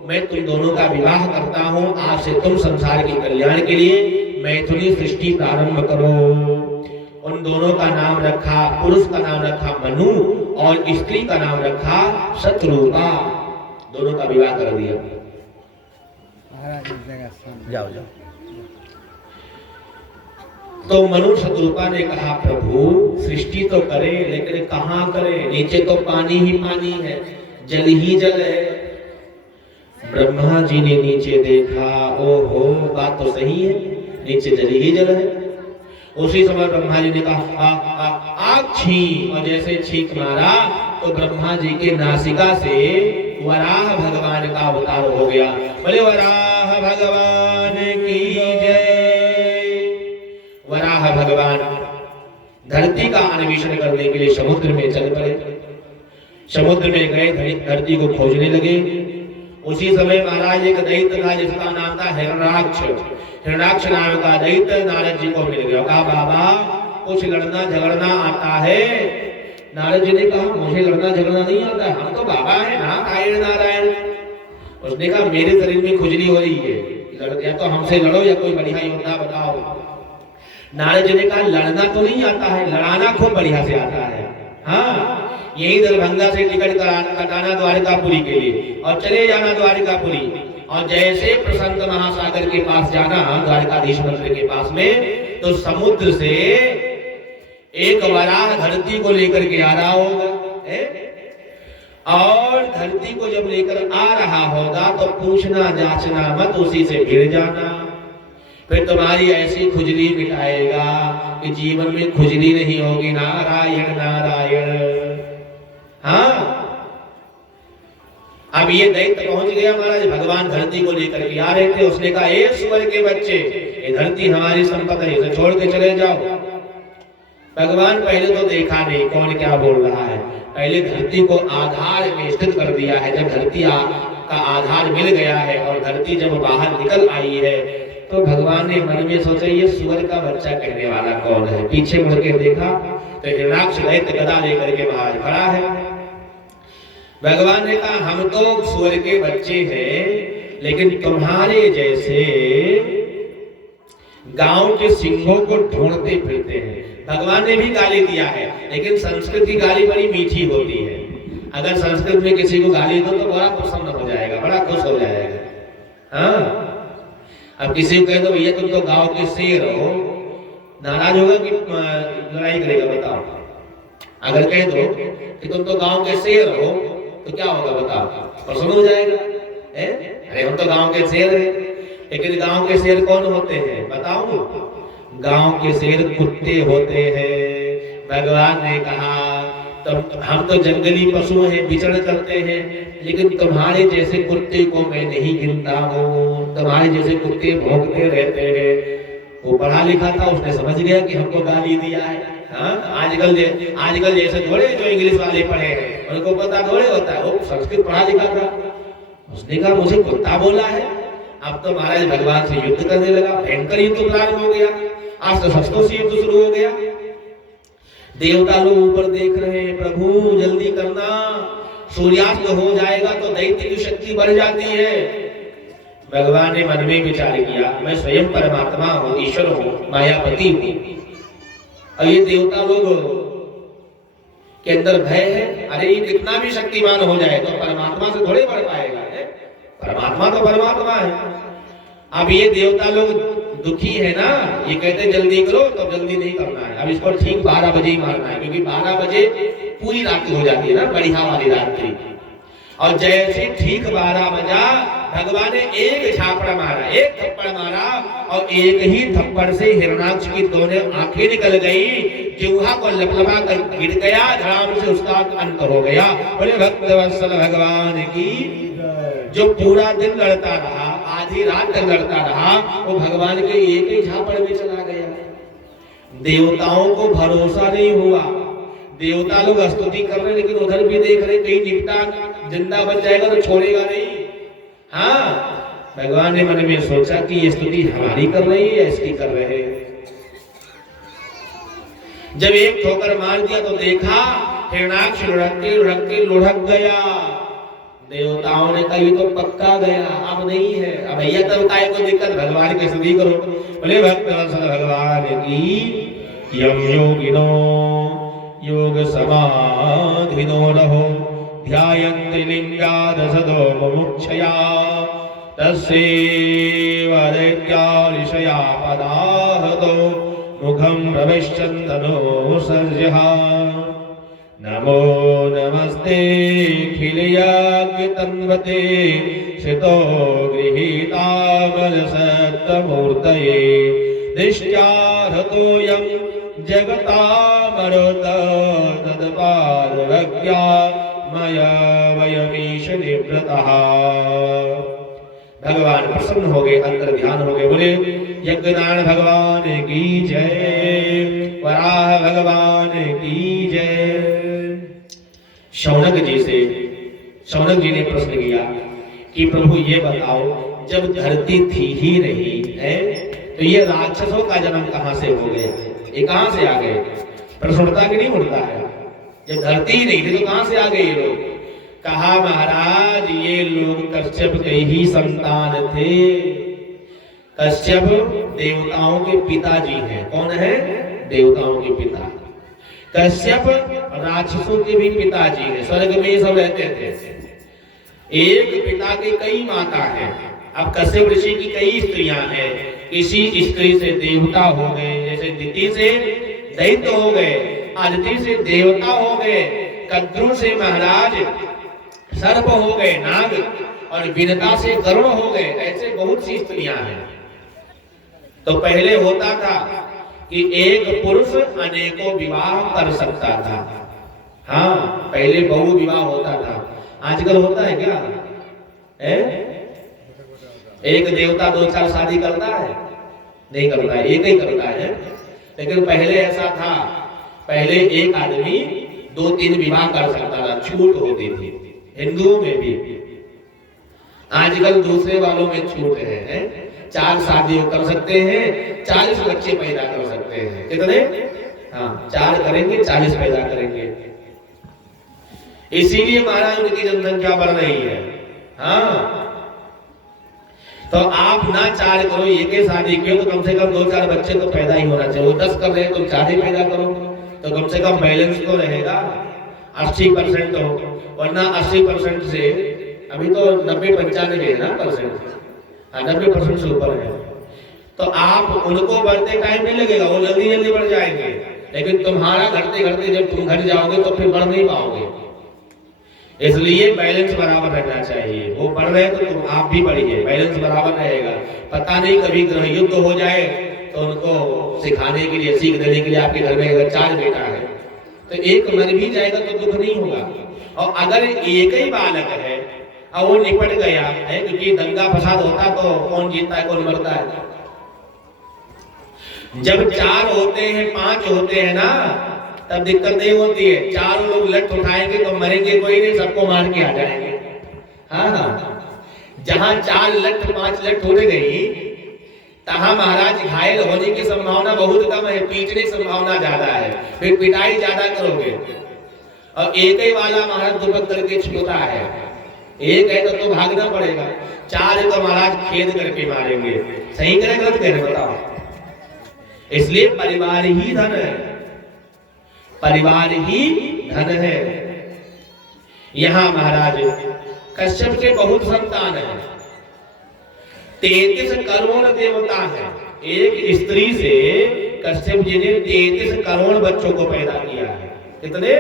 मैं तुम दोनों का विवाह करता हूँ। आज से तुम संसार के कल्याण के लिए मैथुनी सृष्टि प्रारंभ करो। उन दोनों का नाम रखा, पुरुष का नाम रखा मनु और स्त्री का नाम रखा शत्रुपा। दोनों का विवाह कर दिया। जाओ जाओ। तो मनु शत्रुपा ने कहा, प्रभु सृष्टि तो करे लेकिन कहाँ करे? नीचे तो पानी ही पानी है, जल ही जल है। ब्रह्मा जी ने नीचे देखा, ओहो बात तो सही है, नीचे जल ही जल है। उसी समय ब्रह्मा जी ने कहा आग छींक, और जैसे छींक मारा तो ब्रह्मा जी के नासिका से वराह भगवान का अवतार हो गया। बोले वराह भगवान की जय। वराह भगवान धरती का अन्वेषण करने के लिए समुद्र में चल पड़े। समुद्र में गए, धरती को खोजने लगे। उसी समय महाराज एक दैत्य था जिसका नाम था हिरण्याक्ष। हिरण्याक्ष नाम का दैत्य नारद जी को मिल गया। कहा बाबा कुछ लड़ना झगड़ना आता है? नारद जी ने कहा मुझे लड़ना झगड़ना नहीं आता है, हम तो बाबा है ना, नारायण नारायण। उसने कहा मेरे शरीर में खुजली हो रही है, या तो हमसे लड़ो या कोई बढ़िया योद्धा बताओ। नारद जी ने कहा लड़ना तो नहीं आता है, लड़ाना खूब बढ़िया से आता है। हाँ, यही दरभंगा से टिकट कटाना द्वारिकापुरी के लिए और चले जाना द्वारिकापुरी, और जैसे प्रशांत महासागर के पास जाना द्वारकाधीश मंदिर के पास में, तो समुद्र से एक वराह धरती को लेकर के आ रहा होगा। और धरती को जब लेकर आ रहा होगा तो पूछना जांचना मत, उसी से भिड़ जाना। फिर तुम्हारी ऐसी खुजली मिटाएगा कि जीवन में खुजली नहीं होगी। नारायण नारायण। हाँ, अब ये दैत्य पहुंच गया महाराज, भगवान धरती को लेकर के आ रहे थे। उसने कहा ए सुअर के बच्चे, ये धरती हमारी संपत्ति है, इसे छोड़ के चले जाओ। भगवान पहले तो देखा नहीं कौन क्या बोल रहा है, पहले धरती को आधार में स्थित कर दिया है। जब धरती का आधार मिल गया है और धरती जब बाहर निकल आई है, तो भगवान ने मन में सोचा ये सुअर का बच्चा कहने वाला कौन है। पीछे मुड़ के देखा तो हिरण्याक्ष दैत्य गदा लेकर के बाहर खड़ा है। भगवान ने कहा हम तो सुअर के बच्चे हैं, लेकिन तुम्हारे जैसे गांव के सिंहों को ढूंढते फिरते हैं। भगवान ने भी गाली दिया है, लेकिन संस्कृत की गाली बड़ी मीठी होती है। अगर संस्कृत में किसी को गाली दो तो बड़ा प्रसन्न हो जाएगा, बड़ा खुश हो जाएगा। हाँ, अब किसी को कह दो भैया तुम तो गांव के शेर हो, नाराज होगा कि लड़ाई करेगा? बताओ। अगर कह दो कि तुम तो गांव के शेर हो तो क्या होगा? बताओ, प्रसन्न हो जाएगा। अरे हम तो गांव के शेर हैं। लेकिन गांव के शेर कौन होते हैं बताओ? गांव के शेर कुत्ते होते हैं। भगवान ने कहा तुम हम तो जंगली पशु हैं, विचरण करते हैं, लेकिन तुम्हारे जैसे कुत्ते को मैं नहीं गिनता हूँ। तुम्हारे जैसे कुत्ते भौंकते रहते हैं। वो पढ़ा लिखा था, उसने समझ गया कि हमको गाली दिया है। हाँ, आजकल जैसे थोड़े जो इंग्लिश वाले पढ़े हैं उनको पता थोड़े होता है, वो संस्कृत पढ़ा लिखा था। उसने कहा मुझे कुत्ता बोला है। अब तो महाराज भगवान से युद्ध करने लगा, भयंकर युद्ध प्रारंभ हो गया। आज तो शस्त्रों से युद्ध शुरू हो गया। देवता लोग ऊपर देख रहे हैं, प्रभु जल्दी करना, सूर्यास्त हो जाएगा तो दैत्य की शक्ति बढ़ जाती है। भगवान ने मन में विचार किया मैं स्वयं परमात्मा हूँ, ईश्वर हूँ, मायापति हूँ, और ये देवता लोग के अंदर भय है। अरे ये कितना भी शक्तिमान हो जाए तो परमात्मा से थोड़े बढ़ पाएगा। परमात्मा तो परमात्मा है। अब ये देवता लोग दुखी है ना, ये कहते जल्दी करो, तो जल्दी नहीं करना है। अब इसको ठीक 12 बजे ही मारना है, क्योंकि 12 बजे पूरी रात्रि हो जाती है ना, बढ़िया वाली रात्रि। और जैसे ठीक 12 बजा भगवान ने एक झापड़ मारा, एक थप्पड़ मारा और एक ही थप्पड़ से हिरणाक्ष की दोनों आंखें निकल गई, जिह्वा को लपलपा कर गिर गया, धड़ाम से उसका अंत हो गया। बोले भक्तवत्सल भगवान की। जो पूरा दिन लड़ता रहा, आधी रात तक लड़ता रहा, वो भगवान के एक ही झापड़ में चला गया। देवताओं को भरोसा नहीं हुआ, देवता लोग स्तुति कर रहे लेकिन उधर भी देख रहे कहीं निपटा जिंदा बच जाएगा तो छोड़ेगा नहीं। हाँ, भगवान ने मन में सोचा कि ये स्तुति हमारी कर रही है, इसकी कर रहे हैं। जब एक ठोकर मार दिया तो देखा हिरणाक्ष लुढ़क गया। देवताओं ने कहा तो पक्का गया, अब नहीं है। अब भैया तब काय को दिक्कत, भगवान की स्तुति करो। बोले भक्तवत्सल भगवान की। यम योगिनो योग समाधिनो रहो ध्यायन्ति लिंगाद सदो मुमुक्षया तस्यैव दैत्या ऋषया पदाहतो मुखं प्रविश्यन्तनो सर्जः। नमो नमस्ते खिलयाज्ञतन्वते श्रितो गृहीतामल सत्तमूर्तये दिष्ट्याहतोऽयं जगतामरुत तत्पादभक्त्या मया वयमीश निवृतः। भगवान प्रसन्न हो गए, अंतर ध्यान हो गए। बोले यज्ञनारायण भगवान की जय, वराह भगवान की जय। शौनक जी ने प्रश्न किया कि प्रभु ये बताओ, जब धरती थी ही नहीं है तो ये राक्षसों का जन्म कहां से हो गया, ये कहां से आ गए? प्रश्न उठता कि नहीं उठता है? जब धरती ही नहीं थी तो कहां से आ गए ये लोग? कहा महाराज ये लोग कश्यप के ही संतान थे। कश्यप देवताओं के पिताजी हैं। कौन है? देवताओं के पिता। कश्यप राक्षसों के भी पिताजी हैं, स्वर्ग में सब रहते थे। एक पिता के कई माता हैं। अब कश्यप ऋषि की कई स्त्रियां हैं, किसी स्त्री से देवता हो गए, जैसे दिति से दैत्य हो गए, अदिति से देवता हो गए, कद्रु से महाराज सर्प हो गए नाग, और विनता से गरुड़ हो गए। ऐसे बहुत सी स्त्रियां हैं। तो पहले होता था कि एक पुरुष अनेकों विवाह कर सकता था। हाँ, पहले बहु विवाह होता था। आजकल होता है क्या? एक देवता 2-4 शादी करता है? नहीं करता है, एक ही करता है। लेकिन पहले ऐसा था, पहले एक आदमी 2-3 विवाह कर सकता था, छूट होती थी हिंदुओं में भी। आजकल दूसरे वालों में छूट है, 4 शादी कर सकते हैं, 40 बच्चे पैदा कर सकते हैं। कितने? हाँ, 4 करेंगे 40 पैदा करेंगे। इसीलिए महाराज उनकी जनसंख्या बढ़ रही है। हाँ, तो आप ना 4 करो, एक ही शादी क्यों, तो कम से कम 2-4 बच्चे तो पैदा ही होना चाहिए। वो 10 कर रहे हैं तो 4 ही पैदा करो, तो कम से कम बैलेंस तो रहेगा। 80% हो, वरना 80% से अभी तो 90-95 है ना परसेंट, 90% से ऊपर है। तो आप उनको बढ़ते टाइम नहीं लगेगा, वो जल्दी जल्दी बढ़ जाएंगे। लेकिन तुम्हारा घटते घटते जब तुम घर जाओगे तो फिर बढ़ नहीं पाओगे। इसलिए बैलेंस बराबर रहना चाहिए। वो बढ़ रहे तो तुम आप भी बढ़िए, बैलेंस बराबर रहेगा। पता नहीं कभी ग्रह युद्ध हो जाए तो उनको सिखाने के लिए, सीख देने के लिए आपके घर में अगर 4 बेटा है तो एक मर भी जाएगा तो दुख नहीं होगा। और अगर एक ही बालक है और वो निपट गया है, क्योंकि दंगा फसाद होता तो कौन जीतता है कौन मरता है। जब 4 होते हैं 5 होते हैं ना, तब दिक्कत नहीं होती है। 4 लोग लठ उठाएंगे तो मरेंगे कोई नहीं, सबको मार के आ जाएंगे। हाँ, जहां 4 लठ 5 लठ उड़ गई, तहां महाराज घायल होने की संभावना बहुत कम है, पीटने की संभावना ज्यादा है, फिर पिटाई ज्यादा करोगे। और एक ही वाला महाराज दुपक करके छूता है, एक है तो भागना पड़ेगा, 4 है तो महाराज खेद करके मारेंगे। सही करें गलत करें बताओ? इसलिए परिवार ही धन है, परिवार ही धन है। यहां महाराज कश्यप के बहुत संतान है, 33 करोड़ देवता है। एक स्त्री से कश्यप जी ने 33 करोड़ बच्चों को पैदा किया है। कितने?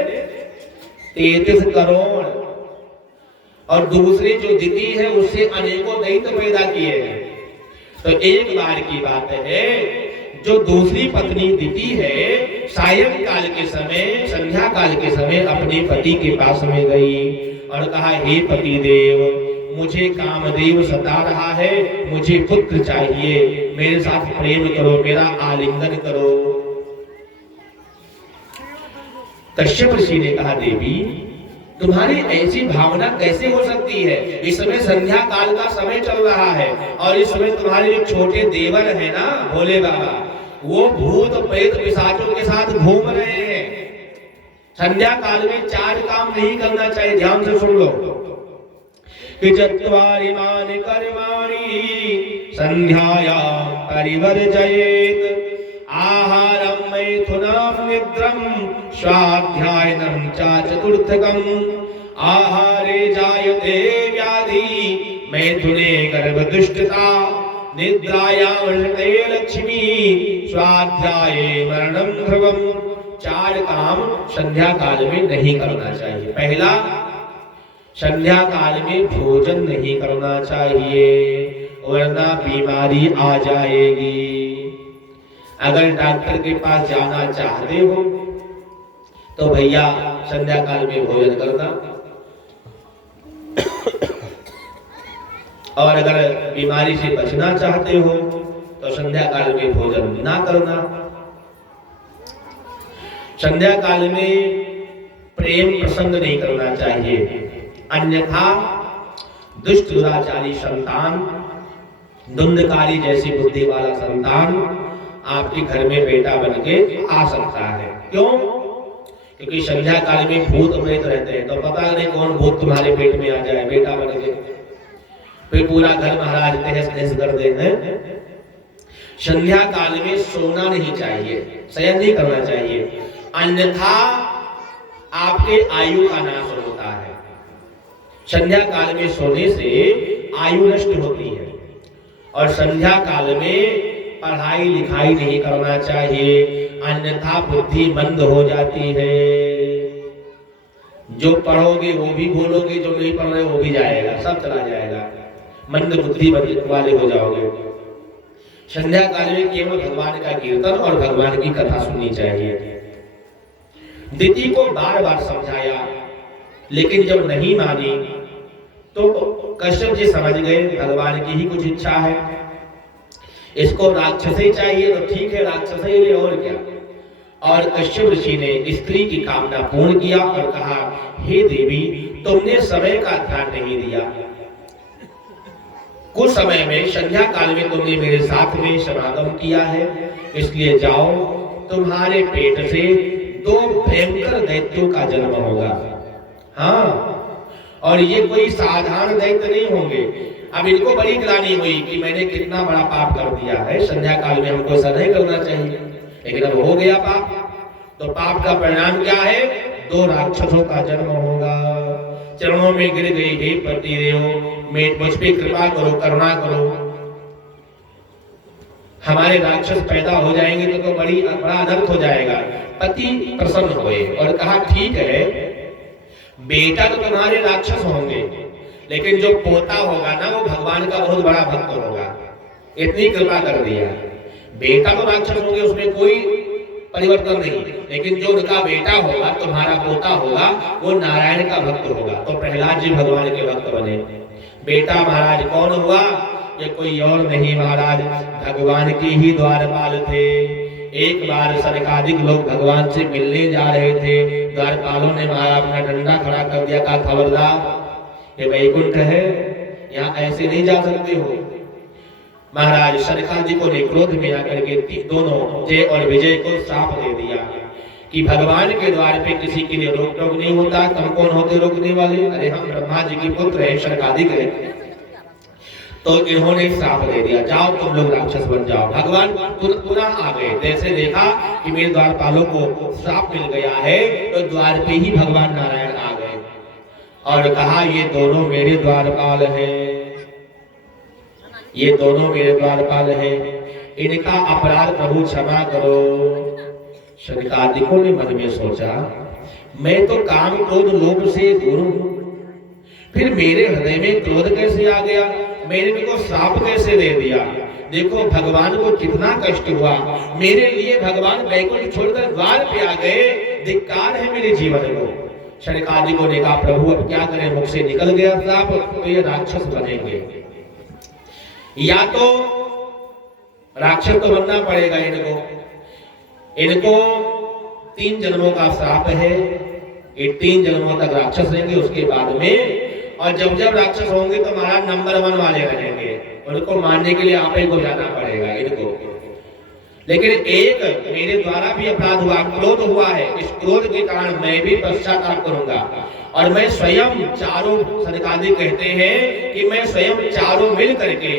33 करोड़। और दूसरी जो दिति है उससे अनेकों दैत्य पैदा किए हैं। तो एक बार की बात है, जो दूसरी पत्नी दिति है सायंकाल के समय, संध्या काल के समय अपने पति के पास में गई और कहा, हे पति देव, मुझे कामदेव सता रहा है, मुझे पुत्र चाहिए, मेरे साथ प्रेम करो, मेरा आलिंगन करो। कश्यप ऋषि ने कहा, देवी तुम्हारी ऐसी भावना कैसे हो सकती है? इस समय संध्या काल का समय चल रहा है और इस समय तुम्हारे जो छोटे देवर है ना भोले बाबा, वो भूत प्रेत पिशाचों के साथ घूम रहे हैं। संध्या काल में 4 काम नहीं करना चाहिए, ध्यान से सुन लो। कि चत्वारिमानि कर्माणि संध्यायां परिवर्जयेत्, आहारं मैथुनं निद्रं स्वाध्यायनं च चतुर्थकम्, आहारे जायते व्याधि मैथुने गर्भदुष्टता, निद्रायां वर्षते लक्ष्मी, स्वाध्याये मरणं ध्रुवम्। 4 काम संध्या काल में नहीं करना चाहिए। पहला, संध्या काल में भोजन नहीं करना चाहिए वरना बीमारी आ जाएगी। अगर डॉक्टर के पास जाना चाहते हो तो भैया संध्या काल में भोजन करना, और अगर बीमारी से बचना चाहते हो तो संध्या काल में भोजन ना करना। संध्या काल में प्रेम प्रसंग नहीं करना चाहिए, अन्यथा दुष्ट दुराचारी संतान, धुंधकारी जैसी बुद्धि वाला संतान आपके घर में बेटा बनके आ सकता है। क्यों? क्योंकि संध्या काल में भूत प्रेत रहते हैं, तो पता नहीं कौन भूत तुम्हारे पेट में आ जाए बेटा बनके, फिर पूरा घर महाराज तहस नहस कर देते। संध्या काल में सोना नहीं चाहिए, शयन नहीं करना चाहिए, अन्यथा आपके आयु का नाश होता है। संध्या काल में सोने से आयु नष्ट होती है और संध्या काल में पढ़ाई लिखाई नहीं करना चाहिए, अन्यथा बुद्धि मंद हो जाती है। जो पढ़ोगे वो भी भूलोगे, जो नहीं पढ़ रहे वो भी जाएगा, सब चला जाएगा, मंद बुद्धि वाले हो जाओगे। संध्या काल में केवल भगवान का कीर्तन और भगवान की कथा सुननी चाहिए। दिति को बार बार समझाया, लेकिन जब नहीं मानी तो कश्यप जी समझ गए भगवान की ही कुछ इच्छा है, इसको राक्षस ही चाहिए तो ठीक है, राक्षस ही ले, और क्या। और कश्यप ऋषि ने स्त्री की कामना पूर्ण किया और कहा, हे देवी, तुमने समय का ध्यान नहीं दिया। कुछ समय में संध्या काल में तुमने मेरे साथ में समागम किया है, इसलिए जाओ, तुम्हारे पेट से 2 भयंकर दैत्यों का जन्म होगा। हाँ, और ये कोई साधारण दैत्य नहीं होंगे। अब इनको बड़ी ग्लानि हुई कि मैंने कितना बड़ा पाप कर दिया है, संध्या काल में हमको ऐसा नहीं करना चाहिए, लेकिन अब हो गया पाप। तो पाप का परिणाम क्या है? 2 राक्षसों का जन्म होगा। चरणों में गिर गई, हे पतिदेव, मुझ पे कृपा करो, करुणा करो, हमारे राक्षस पैदा हो जाएंगे तो बड़ा अनर्थ हो जाएगा। पति प्रसन्न हुए और कहा, ठीक है, बेटा तो तुम्हारे राक्षस होंगे, लेकिन जो पोता होगा ना वो भगवान का बहुत बड़ा भक्त होगा, इतनी कृपा कर दिया। बेटा तो राक्षस होंगे, उसमें कोई परिवर्तन नहीं, लेकिन जो उनका बेटा होगा, तुम्हारा पोता होगा, वो नारायण का भक्त होगा। तो प्रहलाद जी भगवान के भक्त बने। बेटा महाराज कौन हुआ? ये कोई और नहीं महाराज, भगवान की ही द्वारपाल थे। एक बार सनकादिक लोग भगवान से मिलने जा रहे थे, द्वारपालों ने मारा अपना डंडा खड़ा कर दिया, कहा, खबरदार, ये वैकुंठ है, यहाँ ऐसे नहीं जा सकते हो। महाराज सनकादिकों ने क्रोध में आकर के दोनों जय और विजय को श्राप दे दिया कि भगवान के द्वार पे किसी के लिए रोक टोक नहीं होता। तुम कौन होते रोकने वाले? अरे हम ब्रह्मा जी के पुत्र हैं, सनकादिक हैं। तो इन्होंने श्राप दे दिया, जाओ तुम लोग राक्षस बन जाओ। भगवान पुनः आ गए, जैसे देखा कि मेरे द्वारपालों को श्राप मिल गया है, तो द्वार पे ही भगवान नारायण आ गए और कहा, ये दोनों मेरे द्वारपाल हैं, ये दोनों मेरे द्वारपाल हैं, इनका अपराध प्रभु क्षमा करो। सनकादिकों ने मन में सोचा, मैं तो काम क्रोध लोभ से दूर हूं, फिर मेरे हृदय में क्रोध कैसे आ गया, मैंने इनको श्राप कैसे दे दिया। देखो भगवान को कितना कष्ट हुआ, मेरे लिए भगवान वैकुंठ छोड़कर द्वार पे आ गए, धिक्कार है मेरे जीवन को। शनकादिक ने कहा प्रभु अब क्या करें, मुख से निकल गया श्राप, तो ये राक्षस बनेंगे, या तो राक्षस तो बनना पड़ेगा इनको 3 जन्मों का श्राप है, ये 3 जन्मों तक राक्षस रहेंगे, उसके बाद में और जब जब राक्षस होंगे तो महाराज नंबर 1 वाले रहेंगे, उनको मारने के लिए आप ही को जाना पड़ेगा इनको। लेकिन एक मेरे द्वारा भी अपराध हुआ, क्रोध हुआ है, इस क्रोध के कारण मैं भी पश्चाताप करूंगा और मैं स्वयं चारों, सनकादिक कहते हैं कि मैं स्वयं चारों मिल करके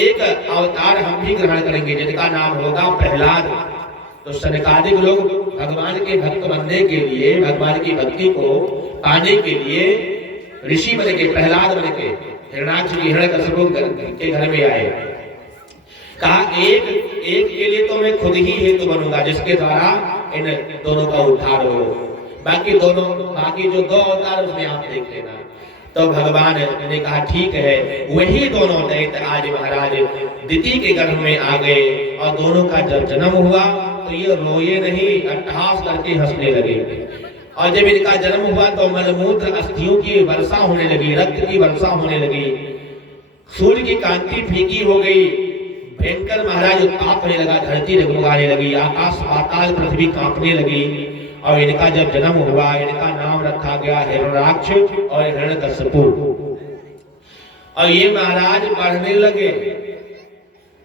एक अवतार हम भी ग्रहण करेंगे जिनका नाम होगा प्रहलाद। तो सनकादिक लोग भगवान के भक्त बनने के लिए, भगवान की भक्ति को पाने के लिए ऋषि बन के, प्रहलाद बन के हिरण्याक्ष की हिरण्यकश्यप के घर में आए। कहा एक के लिए तो मैं खुद ही हेतु बनूंगा जिसके द्वारा इन दोनों का उद्धार हो, बाकी जो 2 अवतार उसमें आप देख लेना। तो भगवान ने कहा ठीक है, वही दोनों दैत्य आज महाराज दिति के गर्भ में आ गए और दोनों का जब जन्म हुआ तो ये रोए नहीं, अट्टहास करके हंसने लगे। और जब इनका जन्म हुआ तो मलमूत्र अस्थियों की वर्षा होने लगी, रक्त की वर्षा होने लगी, सूर्य की कांति फीकी हो गई, भयंकर महाराज उत्ताप होने लगा, धरती डगमगाने लगी, आकाश पाताल पृथ्वी कांपने लगी। और इनका जब जन्म हुआ इनका नाम रखा गया हिरण्याक्ष और हिरण्यकश्यप। और ये महाराज बढ़ने लगे,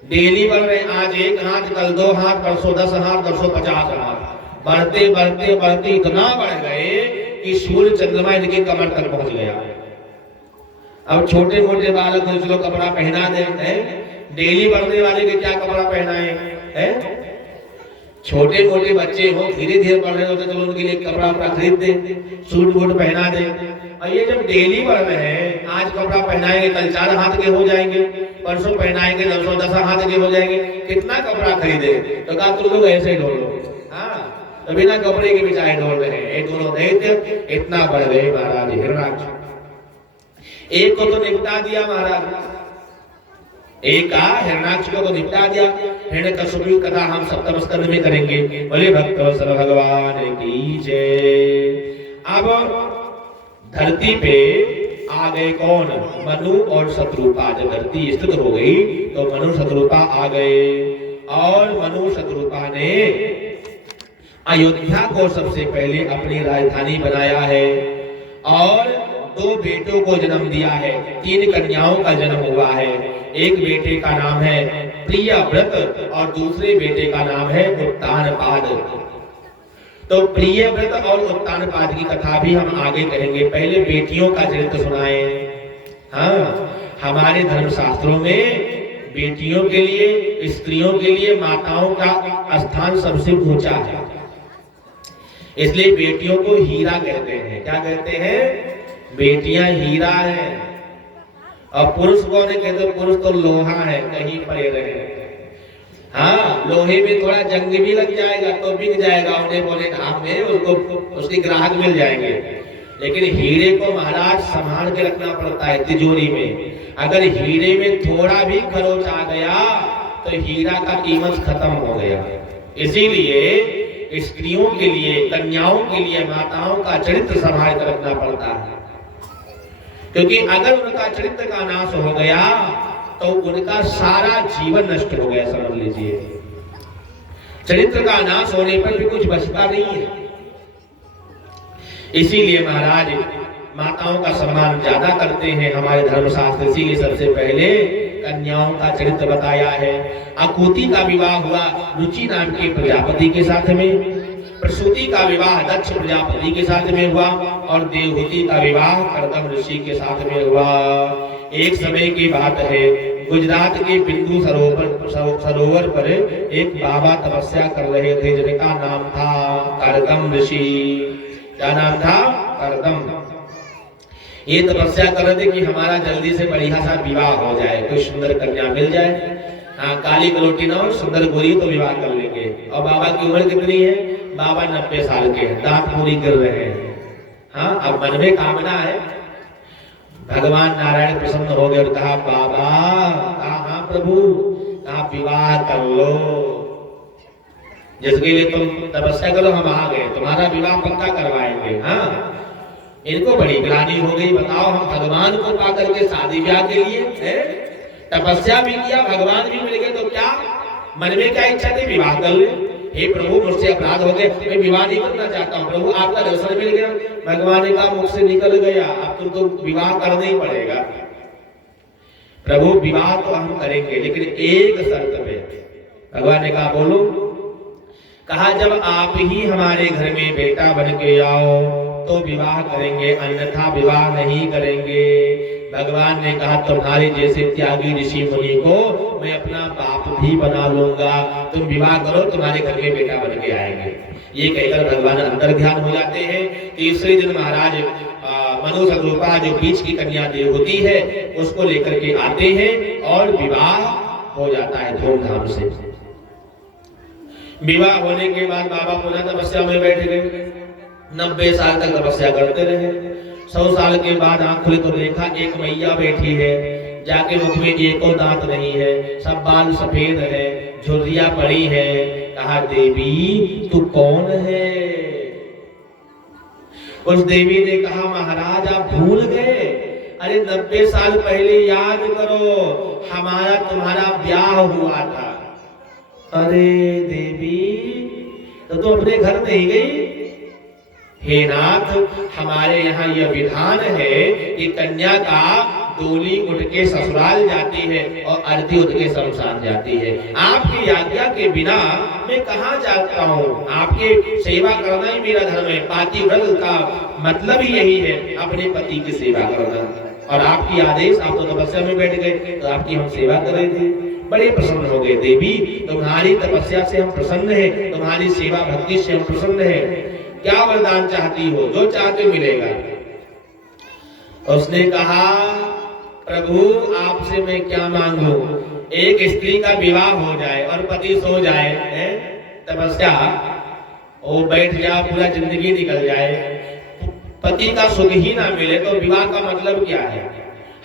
डेली बढ़ रहे, आज 1 हाथ, कल 2 हाथ, परसों 10 हाथ, परसों 50 हाथ, बढ़ते बढ़ते बढ़ते इतना बढ़ गए कि सूर्य चंद्रमा इनके कमर तक पहुंच गया। अब छोटे मोटे बालक को चलो कपड़ा पहना दे, डेली बढ़ने वाले के क्या कपड़ा पहनाए हैं? छोटे मोटे बच्चे हो, धीरे धीरे बढ़ रहे हो तो चलो उनके लिए कपड़ा खरीद दे, सूट बूट पहना दे। और ये जब डेली बढ़ रहे हैं, आज कपड़ा पहनाएंगे कल 4 हाथ के हो जाएंगे, परसों पहनाएंगे 10 हाथ के हो जाएंगे, कितना कपड़ा खरीदे? तो कहा तुम लोग ऐसे ढोल लो। हाँ, तो बिना कपड़े के बेचारे ढोल रहे हैं। एक दोनों दैत्य इतना बढ़ गए महाराज हिरण्याक्ष। एक को तो निपटा दिया महाराज, एक का हिरण्याक्ष को तो निपटा दिया। हिरण्यकश्यप की कथा हम सप्तम स्कंद में करेंगे। बोले भक्तवत्सल भगवान की जय। अब धरती पे आ गए कौन? मनु और शत्रुपा। जब धरती स्थित हो गई तो मनु शत्रुपा आ गए और मनु शत्रुपा ने अयोध्या को सबसे पहले अपनी राजधानी बनाया है और 2 बेटों को जन्म दिया है, 3 कन्याओं का जन्म हुआ है। एक बेटे का नाम है प्रियव्रत और दूसरे बेटे का नाम है उत्तानपाद। तो प्रियव्रत और उत्तानपाद की कथा भी हम आगे कहेंगे, पहले बेटियों का चरित्र सुनाए। हाँ, हमारे धर्मशास्त्रों में बेटियों के लिए, स्त्रियों के लिए माताओं का स्थान सबसे ऊंचा है, इसलिए बेटियों को हीरा कहते हैं। क्या कहते हैं? बेटियां हीरा है। और पुरुष को नहीं कहते, पुरुष तो लोहा है, कहीं पड़े रहे। हाँ, लोहे में थोड़ा जंग भी लग जाएगा तो बिक जाएगा, उन्हें बोले धाम में उसको उसके ग्राहक मिल जाएंगे। लेकिन हीरे को महाराज संभाल के रखना पड़ता है तिजोरी में। अगर हीरे में थोड़ा भी खरोच आ गया तो हीरा का कीमत खत्म हो गया। इसीलिए स्त्रियों के लिए, कन्याओं के लिए माताओं का चरित्र संभाल कर रखना पड़ता है, क्योंकि अगर उनका चरित्र का नाश हो गया तो उनका सारा जीवन नष्ट हो गया, समझ लीजिए। चरित्र का नाश होने पर भी कुछ बचता नहीं है। इसीलिए महाराज माताओं का सम्मान ज्यादा करते हैं हमारे धर्मशास्त्र। इसीलिए सबसे पहले कन्याओं का चरित्र बताया है। अकुति का विवाह हुआ रुचि नाम के प्रजापति के साथ में, प्रसूति का विवाह दक्ष प्रजापति के साथ में हुआ और देवहूति का विवाह कर्दम ऋषि के साथ में हुआ। एक समय की बात है, गुजरात के बिंदु सरोवर पर एक बाबा तपस्या कर रहे थे जिनका नाम था कर्दम ऋषि। क्या नाम था? कर्दम। ये तपस्या कर रहे थे कि हमारा जल्दी से बढ़िया सा विवाह हो जाए, कोई सुंदर कन्या मिल जाए। हाँ, काली कलोटी ना हो, सुंदर गोरी तो विवाह कर लेंगे। और बाबा की उम्र कितनी है? बाबा 90 साल के, दांत पूरी कर रहे हैं। हाँ, अब मन में कामना है, भगवान नारायण प्रसन्न हो गए और कहा बाबा, हाँ प्रभु, कहा विवाह कर लो, जिसके लिए तुम तपस्या करो हम आ गए, तुम्हारा विवाह पक्का करवाएंगे। हाँ, इनको बड़ी ग्लानि हो गई, बताओ हम भगवान को पा करके शादी ब्याह के लिए तपस्या भी किया, भगवान भी मिल गए, तो क्या मन में क्या इच्छा थी, विवाह कर ले। हे प्रभु, मुझसे अपराध हो गए, मैं विवाह नहीं करना चाहता हूँ। प्रभु आपका दर्शन मिल गया, भगवान ने कहा मुख से निकल गया, अब तुमको विवाह करना ही पड़ेगा। प्रभु विवाह तो हम करेंगे, लेकिन एक शर्त पे। भगवान ने कहा बोलो। कहा जब आप ही हमारे घर में बेटा बन के आओ तो विवाह करेंगे, अन्यथा विवाह नहीं करेंगे। भगवान ने कहा तुम्हारे जैसे त्यागी ऋषि मुनि को मैं अपना बाप भी बना लूंगा, तुम विवाह करो, तुम्हारे घर में बेटा बन के आएंगे। ये कहकर भगवान अंतर ध्यान हो जाते हैं। तीसरे दिन महाराज मनु सरूपा जो बीच की कन्या देव होती है उसको लेकर के आते हैं और विवाह हो जाता है धूमधाम से। विवाह होने के बाद बाबा पुनः तपस्या में बैठ गए, 90 साल तक तपस्या करते रहे। 100 साल के बाद आंख खुली तो देखा एक मैया बैठी है, जाके मुख में एको दांत नहीं है, सब बाल सफेद है, झुर्रिया पड़ी है। कहा देवी तू कौन है? उस देवी ने कहा महाराज आप भूल गए, अरे 90 साल पहले याद करो, हमारा तुम्हारा ब्याह हुआ था। अरे देवी तो तुम अपने घर नहीं गई? हे नाथ, हमारे यहाँ यह विधान है कि कन्या का डोली उठ के ससुराल जाती है और अर्थी उठ के शमशान जाती है। आपकी आज्ञा के बिना मैं कहाँ जाता हूँ? आपके सेवा करना ही मेरा धर्म है। पातिव्रत का मतलब ही यही है, अपने पति की सेवा करना। और आपकी आदेश, आप तो तपस्या में बैठ गए तो आपकी हम सेवा कर रहे थे। बड़े प्रसन्न हो गए, देवी तुम्हारी तपस्या से हम प्रसन्न हैं, तुम्हारी सेवा भक्ति से हम प्रसन्न हैं। क्या वरदान चाहती हो? जो चाहते मिलेगा। उसने कहा प्रभु आपसे मैं क्या मांगू? एक स्त्री का विवाह हो जाए और पति सो जाए, तपस्या वो बैठ जाए, पूरा जिंदगी निकल जाए, पति का सुख ही ना मिले तो विवाह का मतलब क्या है?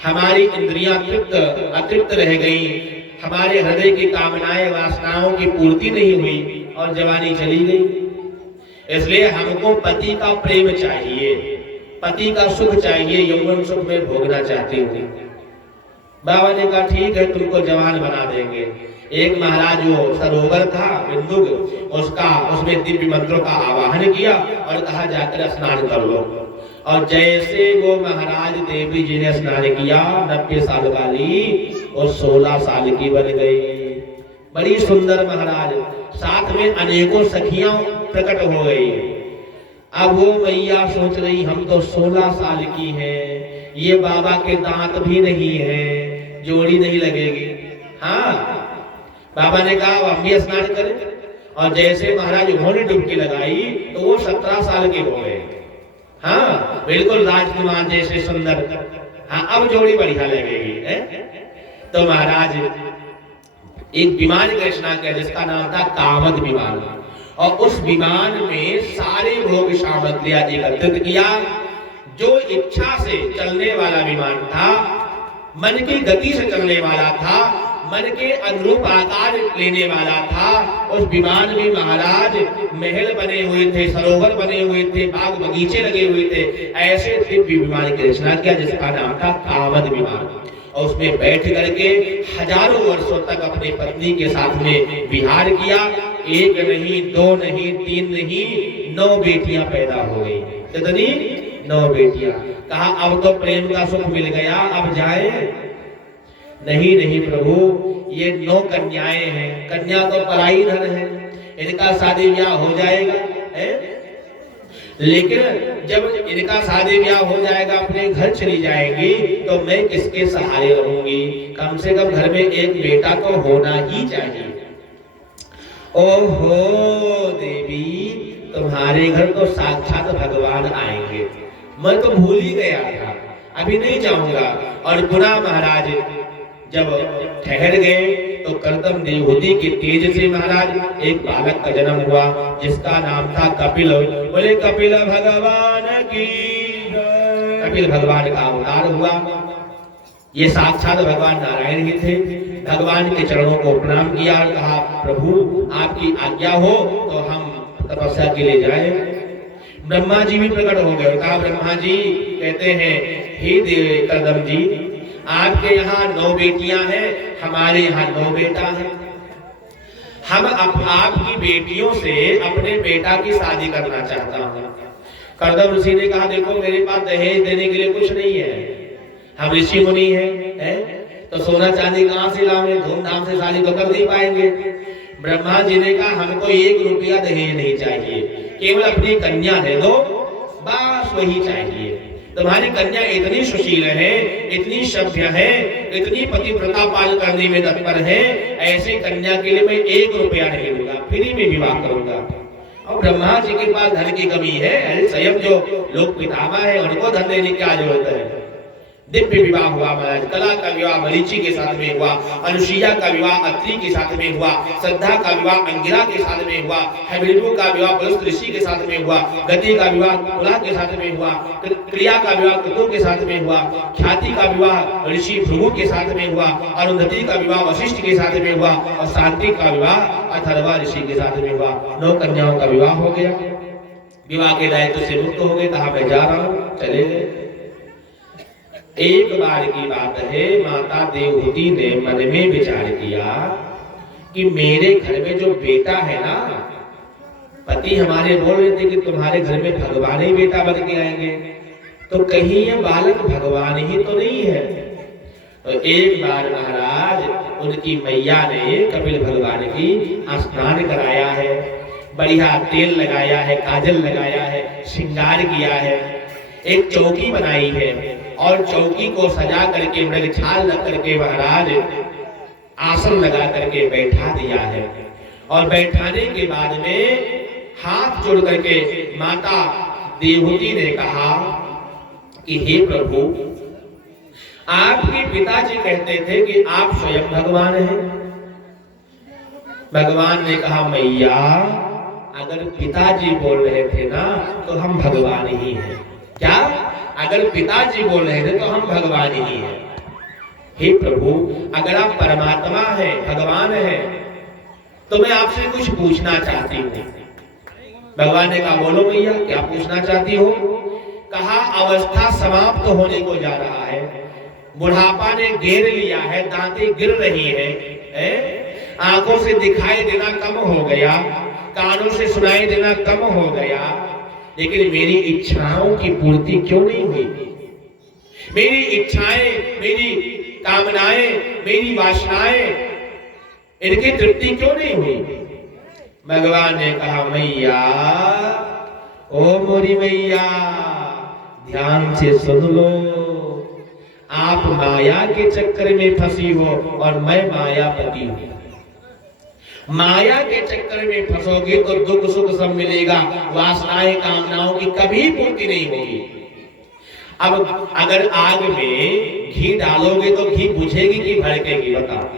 हमारी इंद्रियां अतृप्त रह गई, हमारे हृदय की कामनाएं वासनाओं की पूर्ति नहीं हुई और जवानी चली गई। इसलिए हमको पति का प्रेम चाहिए, पति का सुख चाहिए, यौवन सुख में भोगना चाहती हूँ। बाबा ने कहा ठीक है, तुमको जवान बना देंगे। एक महाराज जो सरोवर था बिंदुक, उसमें दिव्य मंत्रों का आवाहन किया और कहा जाकर स्नान कर लो। और जैसे वो महाराज देवी जी ने स्नान किया, 90 साल वाली और 16 साल की बन गई। बड़ी सुंदर महाराज, साथ में अनेकों सखियां प्रकट हो गई। अब वो मैया सोच रही हम तो 16 साल की हैं, ये बाबा के दांत भी नहीं है, जोड़ी नहीं लगेगी। हाँ, बाबा ने कहा हम भी स्नान करें। और जैसे महाराज उन्होंने डुबकी लगाई तो वो 17 साल के हो गए। हाँ, बिल्कुल राजकुमार जैसे सुंदर। हाँ, अब जोड़ी बढ़िया लगेगी। तो महाराज एक विमान की रचना किया जिसका नाम था कामद विमान, और उस विमान में सारे भोग सामग्रियां एकत्रित किया। जो इच्छा से चलने वाला विमान था, मन की गति से चलने वाला था, मन के अनुरूप आकार लेने वाला था। उस विमान में महाराज महल बने हुए थे, सरोवर बने हुए थे, बाग बगीचे लगे हुए थे। ऐसे दिव्य विमान की रचना किया जिसका नाम था कामद विमान। और उसमें बैठ करके हजारों वर्षों तक अपनी पत्नी के साथ में विहार किया। एक नहीं, 2 नहीं, 3 नहीं, 9 बेटियां पैदा हो गई। कितनी? 9 बेटियां। कहा अब तो प्रेम का सुख मिल गया, अब जाए? नहीं नहीं प्रभु, ये 9 कन्याएं हैं, कन्या तो पराई धन है, इनका शादी ब्याह हो जाएगा है? लेकिन जब इनका शादी ब्याह हो जाएगा, अपने घर चली जाएगी, तो मैं किसके सहारे रहूंगी? कम से कम घर में एक बेटा तो होना ही चाहिए। ओहो देवी, तुम्हारे घर तो साक्षात भगवान आएंगे, मैं तो भूल ही गया था, अभी नहीं जाऊंगा। और पुनः महाराज जब ठहर गए तो कर्दम देवहूति के तेज से महाराज एक बालक का जन्म हुआ जिसका नाम था कपिल। बोले कपिल भगवान की। कपिल भगवान का अवतार हुआ। ये साक्षात भगवान नारायण ही थे। भगवान के चरणों को प्रणाम किया और कहा प्रभु आपकी आज्ञा हो तो हम तपस्या के लिए जाए। ब्रह्मा जी भी प्रकट हो गए। कहा ब्रह्मा जी कहते हैं हे देव कदम जी, आपके यहाँ 9 बेटियां हैं, हमारे यहाँ 9 बेटा है। हम आपकी बेटियों से अपने बेटा की शादी करना चाहता हूँ। कर्दम ऋषि ने कहा देखो मेरे पास दहेज देने के लिए कुछ नहीं है, हम ऋषि मुनि हैं, तो सोना चांदी कहाँ से लाएं, धूमधाम से शादी तो कर नहीं पाएंगे। ब्रह्मा जी ने कहा हमको 1 रुपया दहेज नहीं चाहिए, केवल अपनी कन्या दे दो, बस वही चाहिए। तुम्हारी कन्या इतनी सुशील है, इतनी सभ्य है, इतनी पतिव्रता पालन करने में तत्पर है, ऐसी कन्या के लिए मैं 1 रुपया नहीं दूंगा, फ्री में विवाह करूंगा। और ब्रह्मा जी के पास धन की कमी है, स्वयं जो लोक पितामह है उनको धन देने की क्या जरूरत है। दिव्य विवाह हुआ महाराज। कला का विवाह मरीचि के साथ में हुआ, अनुसुईया का विवाह अत्रि के साथ में हुआ, श्रद्धा का विवाह अंगिरा के साथ में हुआ, हविष्णु का विवाह पुलस्त्य ऋषि के साथ में हुआ, गति का विवाह कुला के साथ में हुआ, क्रिया का विवाह क्रतु के साथ में हुआ, ख्याति का विवाह ऋषि भृगु के साथ में हुआ, अरुंधति का विवाह वशिष्ठ के साथ में हुआ और शांति का विवाह अथर्वा ऋषि के साथ में हुआ। 9 कन्याओं का विवाह हो गया। विवाह के दायित्व से मुक्त हो गए। कहा मैं जा रहा हूँ, चले गए। एक बार की बात है, माता देवहूति ने मन में विचार किया कि मेरे घर में जो बेटा है ना, पति हमारे बोल रहे थे कि तुम्हारे घर में भगवान ही बेटा बन के आएंगे, तो कहीं ये बालक भगवान ही तो नहीं है। तो एक बार महाराज उनकी मैया ने कपिल भगवान की स्नान कराया है, बढ़िया तेल लगाया है, काजल लगाया है, श्रृंगार किया है, एक चौकी बनाई है और चौकी को सजा करके मृग छाल रख करके महाराज आसन लगा करके बैठा दिया है। और बैठाने के बाद में हाथ जोड़ करके माता देवहूति ने कहा कि हे प्रभु, आपके पिताजी कहते थे कि आप स्वयं भगवान हैं। भगवान ने कहा मैया, अगर पिताजी बोल रहे थे ना तो हम भगवान ही हैं। क्या? अगर पिताजी बोल रहे थे तो हम भगवान ही हैं। हे प्रभु, अगर आप परमात्मा हैं, भगवान हैं, तो मैं आपसे कुछ पूछना चाहती हूँ। भगवान ने कहा बोलो मैया, क्या पूछना चाहती हो? कहा अवस्था समाप्त होने को जा रहा है, बुढ़ापा ने घेर लिया है, दांतें गिर रही है, आंखों से दिखाई देना कम हो गया, कानों से सुनाई देना कम हो गया, लेकिन मेरी इच्छाओं की पूर्ति क्यों नहीं हुई? मेरी इच्छाएं, मेरी कामनाएं, मेरी वासनाएं, इनकी तृप्ति क्यों नहीं हुई? भगवान ने कहा मैया, ओ मोरी मैया, ध्यान से सुन लो। आप माया के चक्कर में फंसी हो और मैं मायापति हूं। माया के चक्कर में फंसोगे तो दुख सुख सब मिलेगा, वासनाएं कामनाओं की कभी पूर्ति नहीं होगी। अब अगर आग में घी डालोगे तो घी बुझेगी कि भड़केगी? बताओ,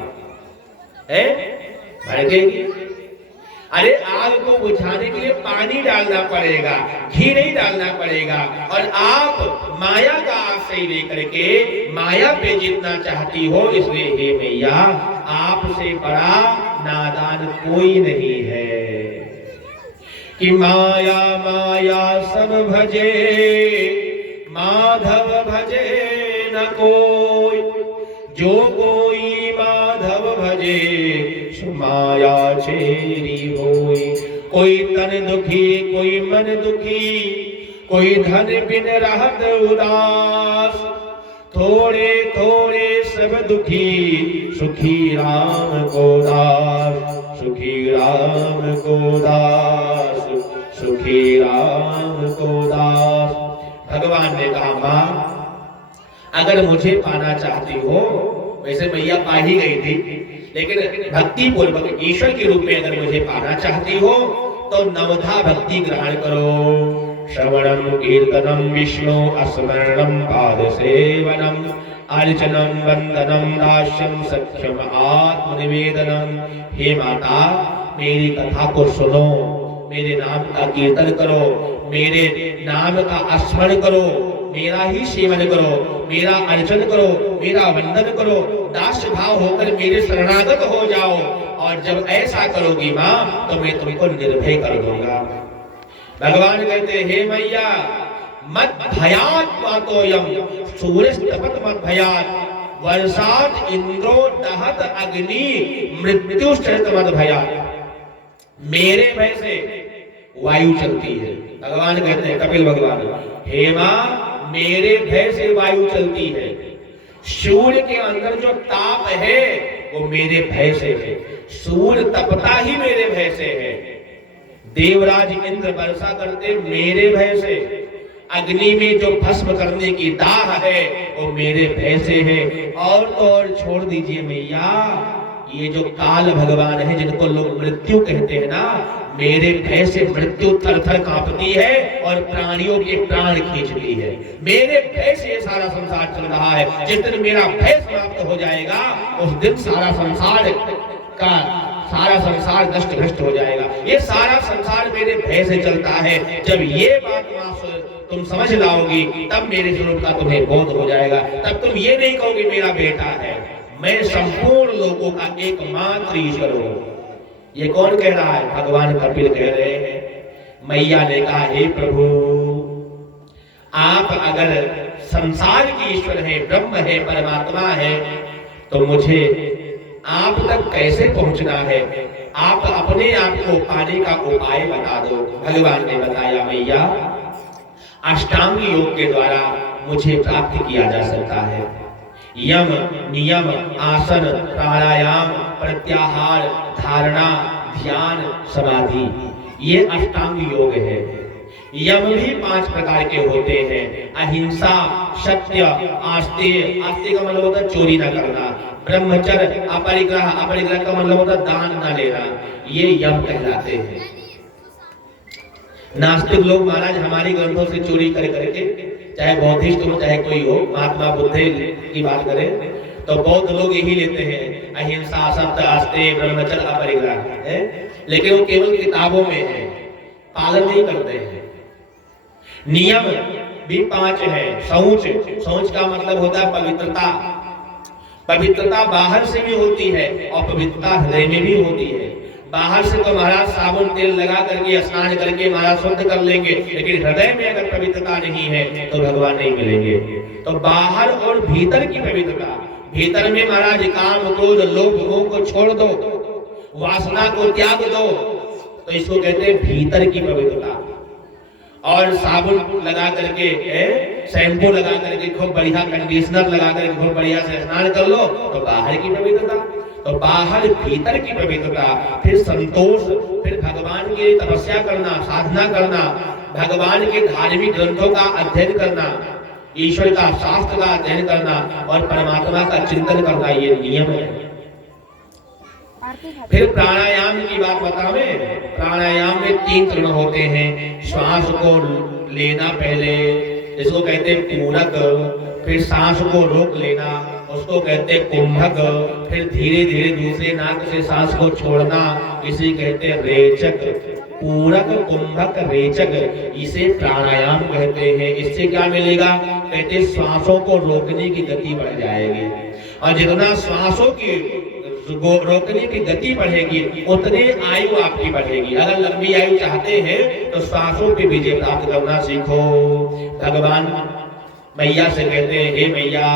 है भड़केगी। अरे आग को बुझाने के लिए पानी डालना पड़ेगा, घी नहीं डालना पड़ेगा। और आप माया का आश्रय लेकर के माया पे जीतना चाहती हो, इसलिए हे मैया, आपसे बड़ा नादान कोई नहीं है। कि माया माया सब भजे, माधव भजे न कोई, जो कोई माधव भजे माया चेरी होई। कोई तन दुखी, कोई मन दुखी, कोई धन बिन रहत उदास, थोड़े थोड़े सब दुखी, सुखी राम को दास, सुखी राम को दास, सुखी राम को दास। भगवान ने कहा मां, अगर मुझे पाना चाहती हो, वैसे मैया पा ही गई थी, लेकिन भक्ति पूर्वक ईश्वर के रूप में अगर मुझे पाना चाहती हो तो नवधा भक्ति ग्रहण करो। श्रवणम कीर्तनम विष्णु स्मरणम पाद सेवनम अर्चनम वंदनम दास्यम सख्यम आत्मनिवेदनम। हे माता, मेरी कथा को सुनो, मेरे नाम का कीर्तन करो, मेरे नाम का स्मरण करो, मेरा ही सेवन करो, मेरा अर्चन करो, मेरा वंदन करो, दास भाव होकर मेरे शरणागत हो जाओ, और जब ऐसा करोगी माँ तो मैं तुमको निर्भय कर दूंगा। भगवान कहते हे मैया मत भयात पातोयम सूर्यस्तपत मत भयात वर्षात इंद्रो दहत अग्नि मृत्युश्चरित मत भयात। मेरे भय से वायु चलती है। भगवान कहते हैं कपिल भगवान, हे मां मेरे भय से वायु चलती है। सूर्य के अंदर जो ताप है वो मेरे भय से है, सूर्य तपता ही मेरे भय से है। देवराज इंद्र वर्षा करते मेरे भय से, अग्नि में जो भस्म करने की दाह है वो मेरे भय से है। और तो और छोड़ दीजिए मैया, ये जो काल भगवान है जिनको लोग मृत्यु कहते हैं ना, मेरे भय से मृत्यु थर थर कांपती है और प्राणियों के प्राण खींचती है। मेरे भय से ये सारा संसार चल रहा है। जिस दिन मेरा भय समाप्त हो जाएगा उस दिन सारा संसार नष्ट भ्रष्ट हो जाएगा। ये सारा संसार मेरे भय से चलता है। जब ये बात तुम समझ लाओगी तब मेरे स्वरूप का तुम्हें बोध हो जाएगा। तब तुम ये नहीं कहोगे मेरा बेटा है, मैं संपूर्ण लोगों का एकमात्र ईश्वर हूं। ये कौन कह रहा है? भगवान कपिल कह रहे हैं। मैया ने कहा हे प्रभु, आप अगर संसार के ईश्वर है, ब्रह्म है, परमात्मा है, तो मुझे आप तक कैसे पहुंचना है? आप अपने आप को पाने का उपाय बता दो। भगवान ने बताया मैया अष्टांग योग के द्वारा मुझे प्राप्त किया जा सकता है। यम, नियम, आसन, प्राणायाम, प्रत्याहार, धारणा, ध्यान, समाधि, ये अष्टांग योग है। यम भी 5 प्रकार के होते हैं। अहिंसा, सत्य, आस्तेय, आस्तेय का मतलब होता है चोरी न करना, ब्रह्मचर्य, अपरिग्रह, अपरिग्रह का मतलब होता है दान न लेना, ये यम कहलाते हैं। नास्तिक लोग महाराज हमारी ग्रंथों से चोरी कर करके, चाहे बौद्धिस्ट हो चाहे कोई हो, महात्मा बुद्ध की बात करें तो बौद्ध लोग यही लेते हैं अहिंसा, सत्य, आस्तेय, ब्रह्मचर्य, अपरिग्रह है, लेकिन वो केवल किताबों में है, पालन नहीं करते हैं। नियम भी 5 है। शौच, शौच का मतलब होता है पवित्रता। पवित्रता बाहर से भी होती है और पवित्रता हृदय में भी होती है। बाहर से तो महाराज साबुन तेल लगा करके स्नान करके महाराज शुद्ध कर लेंगे, लेकिन हृदय में अगर पवित्रता नहीं है तो भगवान नहीं मिलेंगे। तो बाहर और भीतर की पवित्रता, भीतर में महाराज काम, क्रोध, लोभ, मोह को छोड़ दो, वासना को त्याग दो, तो इसको कहते हैं भीतर की पवित्रता। और साबुन लगा करके, शैम्पू लगा करके, खूब बढ़िया कंडीशनर लगा करके खूब बढ़िया से स्नान कर लो तो बाहर की पवित्रता। तो बाहर भीतर की पवित्रता, फिर संतोष, फिर भगवान की तपस्या करना, साधना करना, भगवान के धार्मिक ग्रंथों का अध्ययन करना, ईश्वर का शास्त्र का अध्ययन करना और परमात्मा का चिंतन करना, ये नियम है। फिर प्राणायाम की बात बतावें। प्राणायाम में 3 चरण होते हैं। श्वास को लेना पहले, इसको कहते हैं पूरक, फिर सांस को रोक लेना, उसको कहते हैं कुंभक, फिर धीरे धीरे दूसरे नाक से सांस को छोड़ना, इसे कहते हैं रेचक। पूरक, कुंभक, रेचक, इसे प्राणायाम कहते हैं। इससे क्या मिलेगा? कहते श्वासों को रोकने की गति बढ़ जाएगी, और जितना श्वासों की रोकने की गति बढ़ेगी उतने आयु आपकी बढ़ेगी। अगर लंबी आयु चाहते हैं तो श्वासों पे विजय प्राप्त करना सीखो। भगवान मैया से कहते हैं हे मैया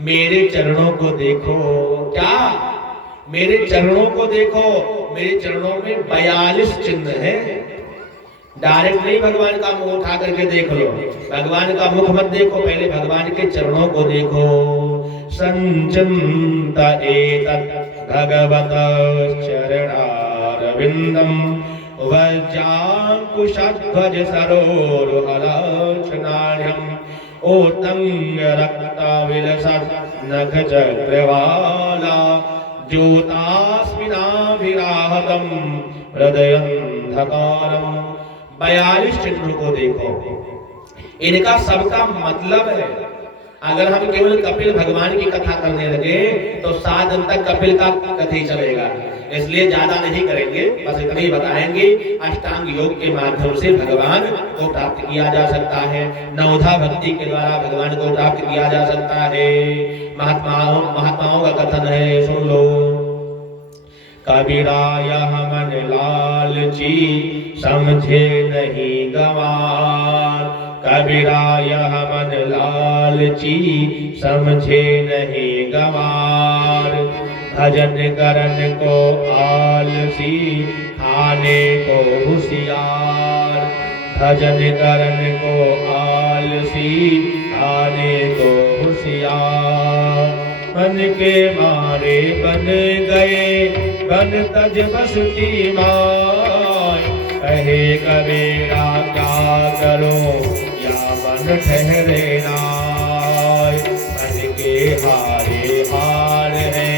मेरे चरणों को देखो। क्या? मेरे चरणों को देखो। मेरे चरणों में 42 चिन्ह है। डायरेक्ट नहीं भगवान का मुंह उठा करके देख लो, भगवान का मुख मत देखो, पहले भगवान के चरणों को देखो। संचिंत एतत् भगवत चरणारविंदम वज्रांकुशध्वज सरोरुहलक्षणाढ्यं ओतंग रक्तविलसत् नखचक्रवाला ज्योतास्मिनाभिराहतं हृदयंधकारम्। 42 चिन्हों को देखो। इनका सबका मतलब है। अगर हम केवल कपिल भगवान की कथा करने लगे तो 7 दिन तक कपिल का कथा ही चलेगा। इसलिए ज्यादा नहीं करेंगे, बस इतना ही बताएंगे। अष्टांग योग के माध्यम से भगवान को प्राप्त किया जा सकता है, नवधा भक्ति के द्वारा भगवान को प्राप्त किया जा सकता है। महात्माओं का कथन है, सुन लो। कबीरा यह मन लालची समझे नहीं गंवार, कबीरा यह मन लालची समझे नहीं गंवार। भजन करन को आलसी खाने को होशियार, भजन करन को आलसी खाने को होशियार। मन के मारे बन गए बन तज बसती माय, कहे कबीरा क्या करो या मन ठहरे नाय। मन के हारे हार है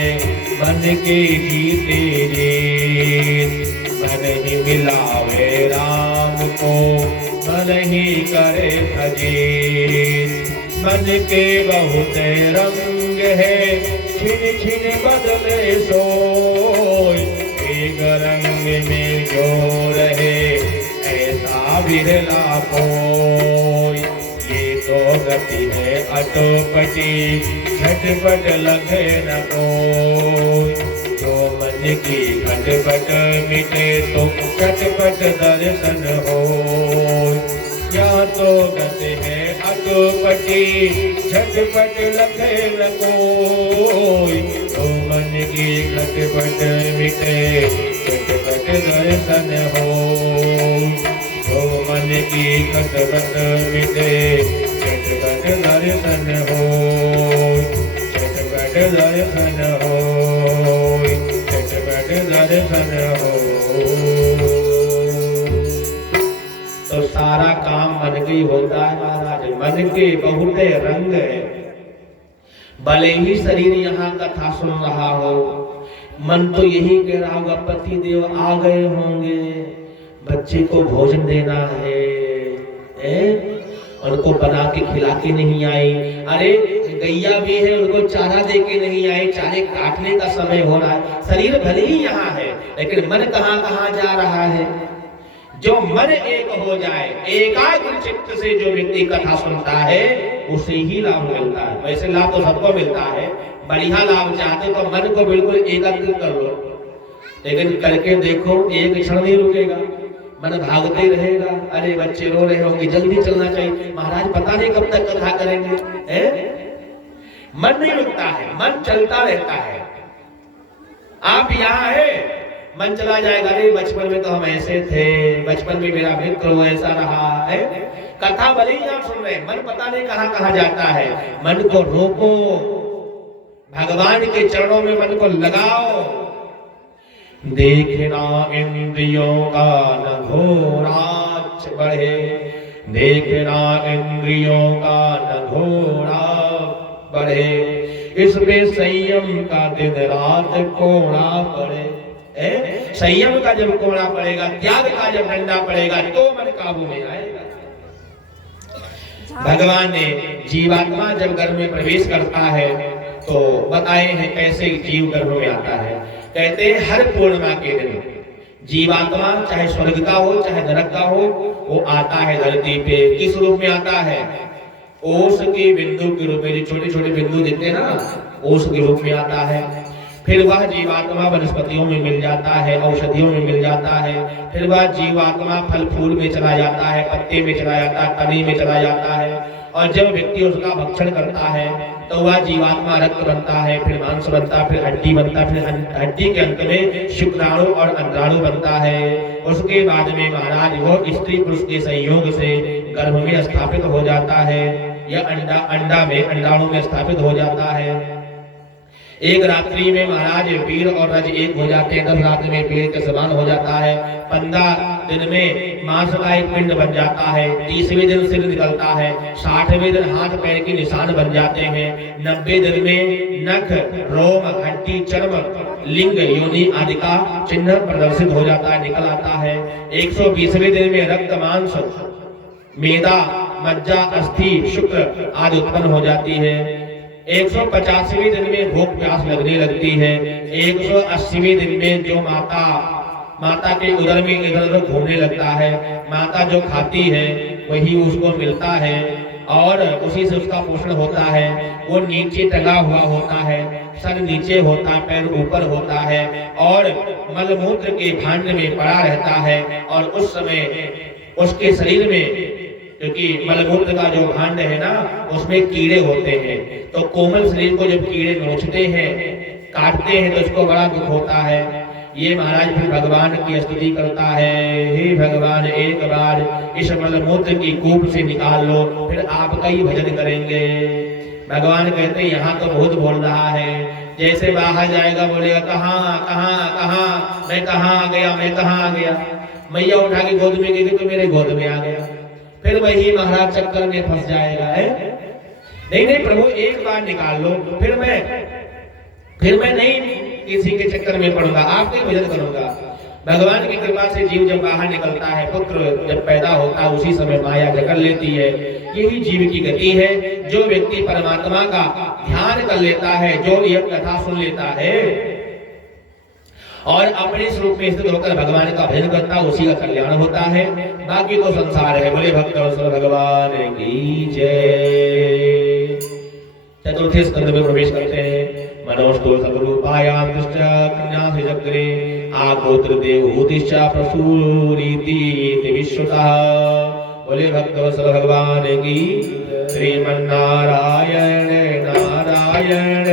मन के जीते जीत, मन ही मिलावे राम को मन ही करे अजीत। मन के बहुत रंग है छिन छिन बदले सोय, एक रंग में जो रहे ऐसा बिरला कोई। ये तो गति है अटोपटी झटपट लगे न कोई, जो मन की खटपट मिटे तो चटपट दर्शन हो। या तो गति है अटोपटी झटपट लगे न कोई, तो मन की खटपट मिटे चटपट दर्शन हो। तो मन की खटपट मिटे चटपट दर्शन हो, चटपट दर्शन हो, चटपट दर्शन हो। तो सारा काम मन के ही होता है महाराज, मन के बहुत रंग है। भले ही शरीर यहाँ कथा सुन रहा हो, मन तो यही कह रहा होगा पति देव आ गए होंगे, बच्चे को भोजन देना है, उनको बना के खिला के नहीं आई। अरे गैया भी है, उनको चारा दे के नहीं आई, चारे काटने का समय हो रहा है। शरीर भले ही यहाँ है, लेकिन मन कहाँ कहाँ जा रहा है। जो मन एक हो जाए, एकाग्र चित्त से जो व्यक्ति कथा सुनता है उसे ही लाभ मिलता है। वैसे लाभ तो सबको मिलता है, बढ़िया लाभ चाहते तो मन को बिल्कुल एकाग्र कर लो, लेकिन करके देखो एक क्षण नहीं रुकेगा, मन भागते रहेगा। अरे बच्चे रो रहे होंगे, जल्दी चलना चाहिए, महाराज पता नहीं कब तक कथा करेंगे। मन नहीं रुकता है, मन चलता रहता है। आप यहाँ है, मन चला जाएगा, अरे बचपन में तो हम ऐसे थे, बचपन में मेरा मित्र वो ऐसा रहा है। कथा भले ही आप सुन रहे हैं, मन पता नहीं कहाँ कहाँ जाता है। मन को रोको, भगवान के चरणों में मन को लगाओ। देखना इंद्रियों का न घोराच बढ़े, देखना इंद्रियों का न घोरा बढ़े, इसमें संयम का दिन रात कोड़ा पड़े। संयम का जब कोड़ा पड़ेगा, त्याग का जब डंडा पड़ेगा, तो मन काबू में आएगा। भगवान ने जीवात्मा जब गर्भ में प्रवेश करता है तो बताए हैं कैसे जीव गर्भ में आता है। कहते हैं हर पूर्णिमा के दिन जीवात्मा चाहे स्वर्ग का हो चाहे नरक का हो, वो आता है धरती पे। किस रूप में आता है? ओस के बिंदु के रूप में, जो छोटे छोटे बिंदु दिखते हैं ना, ओस के रूप में आता है। फिर वह जीवात्मा वनस्पतियों में मिल जाता है, औषधियों में मिल जाता है। फिर वह जीवात्मा फल फूल में चला जाता है, पत्ते में चला जाता है, तनी में चला जाता है। और जब व्यक्ति उसका भक्षण करता है तो वह जीवात्मा रक्त बनता है, फिर मांस बनता है, फिर हड्डी बनता है, फिर हड्डी के अंत में शुक्राणु और अंडाणु बनता है। उसके बाद में महाराज वो स्त्री पुरुष के संयोग से गर्भ में स्थापित हो जाता है, या अंडा में अंडाणु में स्थापित हो जाता है। एक रात्रि में महाराज वीर और रज एक हो जाते हैं, 10 रात्रि में पेड़ के समान हो जाता है। 15 दिन में मांस का एक पिंड बन जाता है। 30वें दिन सिर निकलता है। 60वें दिन हाथ पैर के निशान बन जाते हैं। 90 दिन में नख, रोम, हड्डी, चर्म, लिंग, योनि आदि का चिन्ह प्रदर्शित हो जाता है, निकल आता है। 120वें दिन में रक्त, मांस, मेदा, मज्जा, अस्थि, शुक्र आदि उत्पन्न हो जाती है। 185वें दिन में भूख प्यास लगने लगती है। 180वें दिन में जो माता के उदर में इधर उधर घूमने लगता है, माता जो खाती है वही उसको मिलता है और उसी से उसका पोषण होता है। वो नीचे टंगा हुआ होता है, सर नीचे होता है, पैर ऊपर होता है और मलमूत्र के भांड में पड़ा रहता है। और उस समय उसके शरीर में, क्योंकि मलमूत्र का जो भांड है ना उसमें कीड़े होते हैं, तो कोमल शरीर को जब कीड़े नोचते हैं, काटते हैं तो उसको बड़ा दुख होता है। ये महाराज फिर भगवान की स्तुति करता है, हे भगवान एक बार इस मलमूत्र की कूप से निकाल लो, फिर आपका ही भजन करेंगे। भगवान कहते हैं यहाँ तो बहुत बोल रहा है, जैसे बाहर जाएगा बोलेगा कहाँ कहाँ कहाँ, मैं कहाँ आ गया, मैं कहाँ आ गया। मैया उठा के गोद में गई तो मेरे गोद में आ गया, फिर वही महाराज चक्कर में फंस जाएगा है। नहीं नहीं प्रभु एक बार निकाल लो, फिर मैं नहीं किसी के चक्कर में पड़ूंगा, आपके भजन करूंगा। भगवान की कृपा से जीव जब बाहर निकलता है, पुत्र जब पैदा होता है, उसी समय माया जकड़ लेती है। यही जीव की गति है। जो व्यक्ति परमात्मा का ध्यान कर लेता है, जो यह कथा सुन लेता है और अपने स्वरूप में स्थित होकर भगवान का भजन करता है, उसी का कल्याण होता है। बाकी तो संसार है। बोले भक्त भगवान की जय। चतुर्थ स्कंद में प्रवेश करते हैं। मनोष्टो सगरूपायाम दृष्ट कन्यासि चक्रे आगोत्र देवहूतिश्च प्रसूरीति विश्वतः। बोले भक्तवत्सल भगवान की। श्रीमन्नारायण नारायण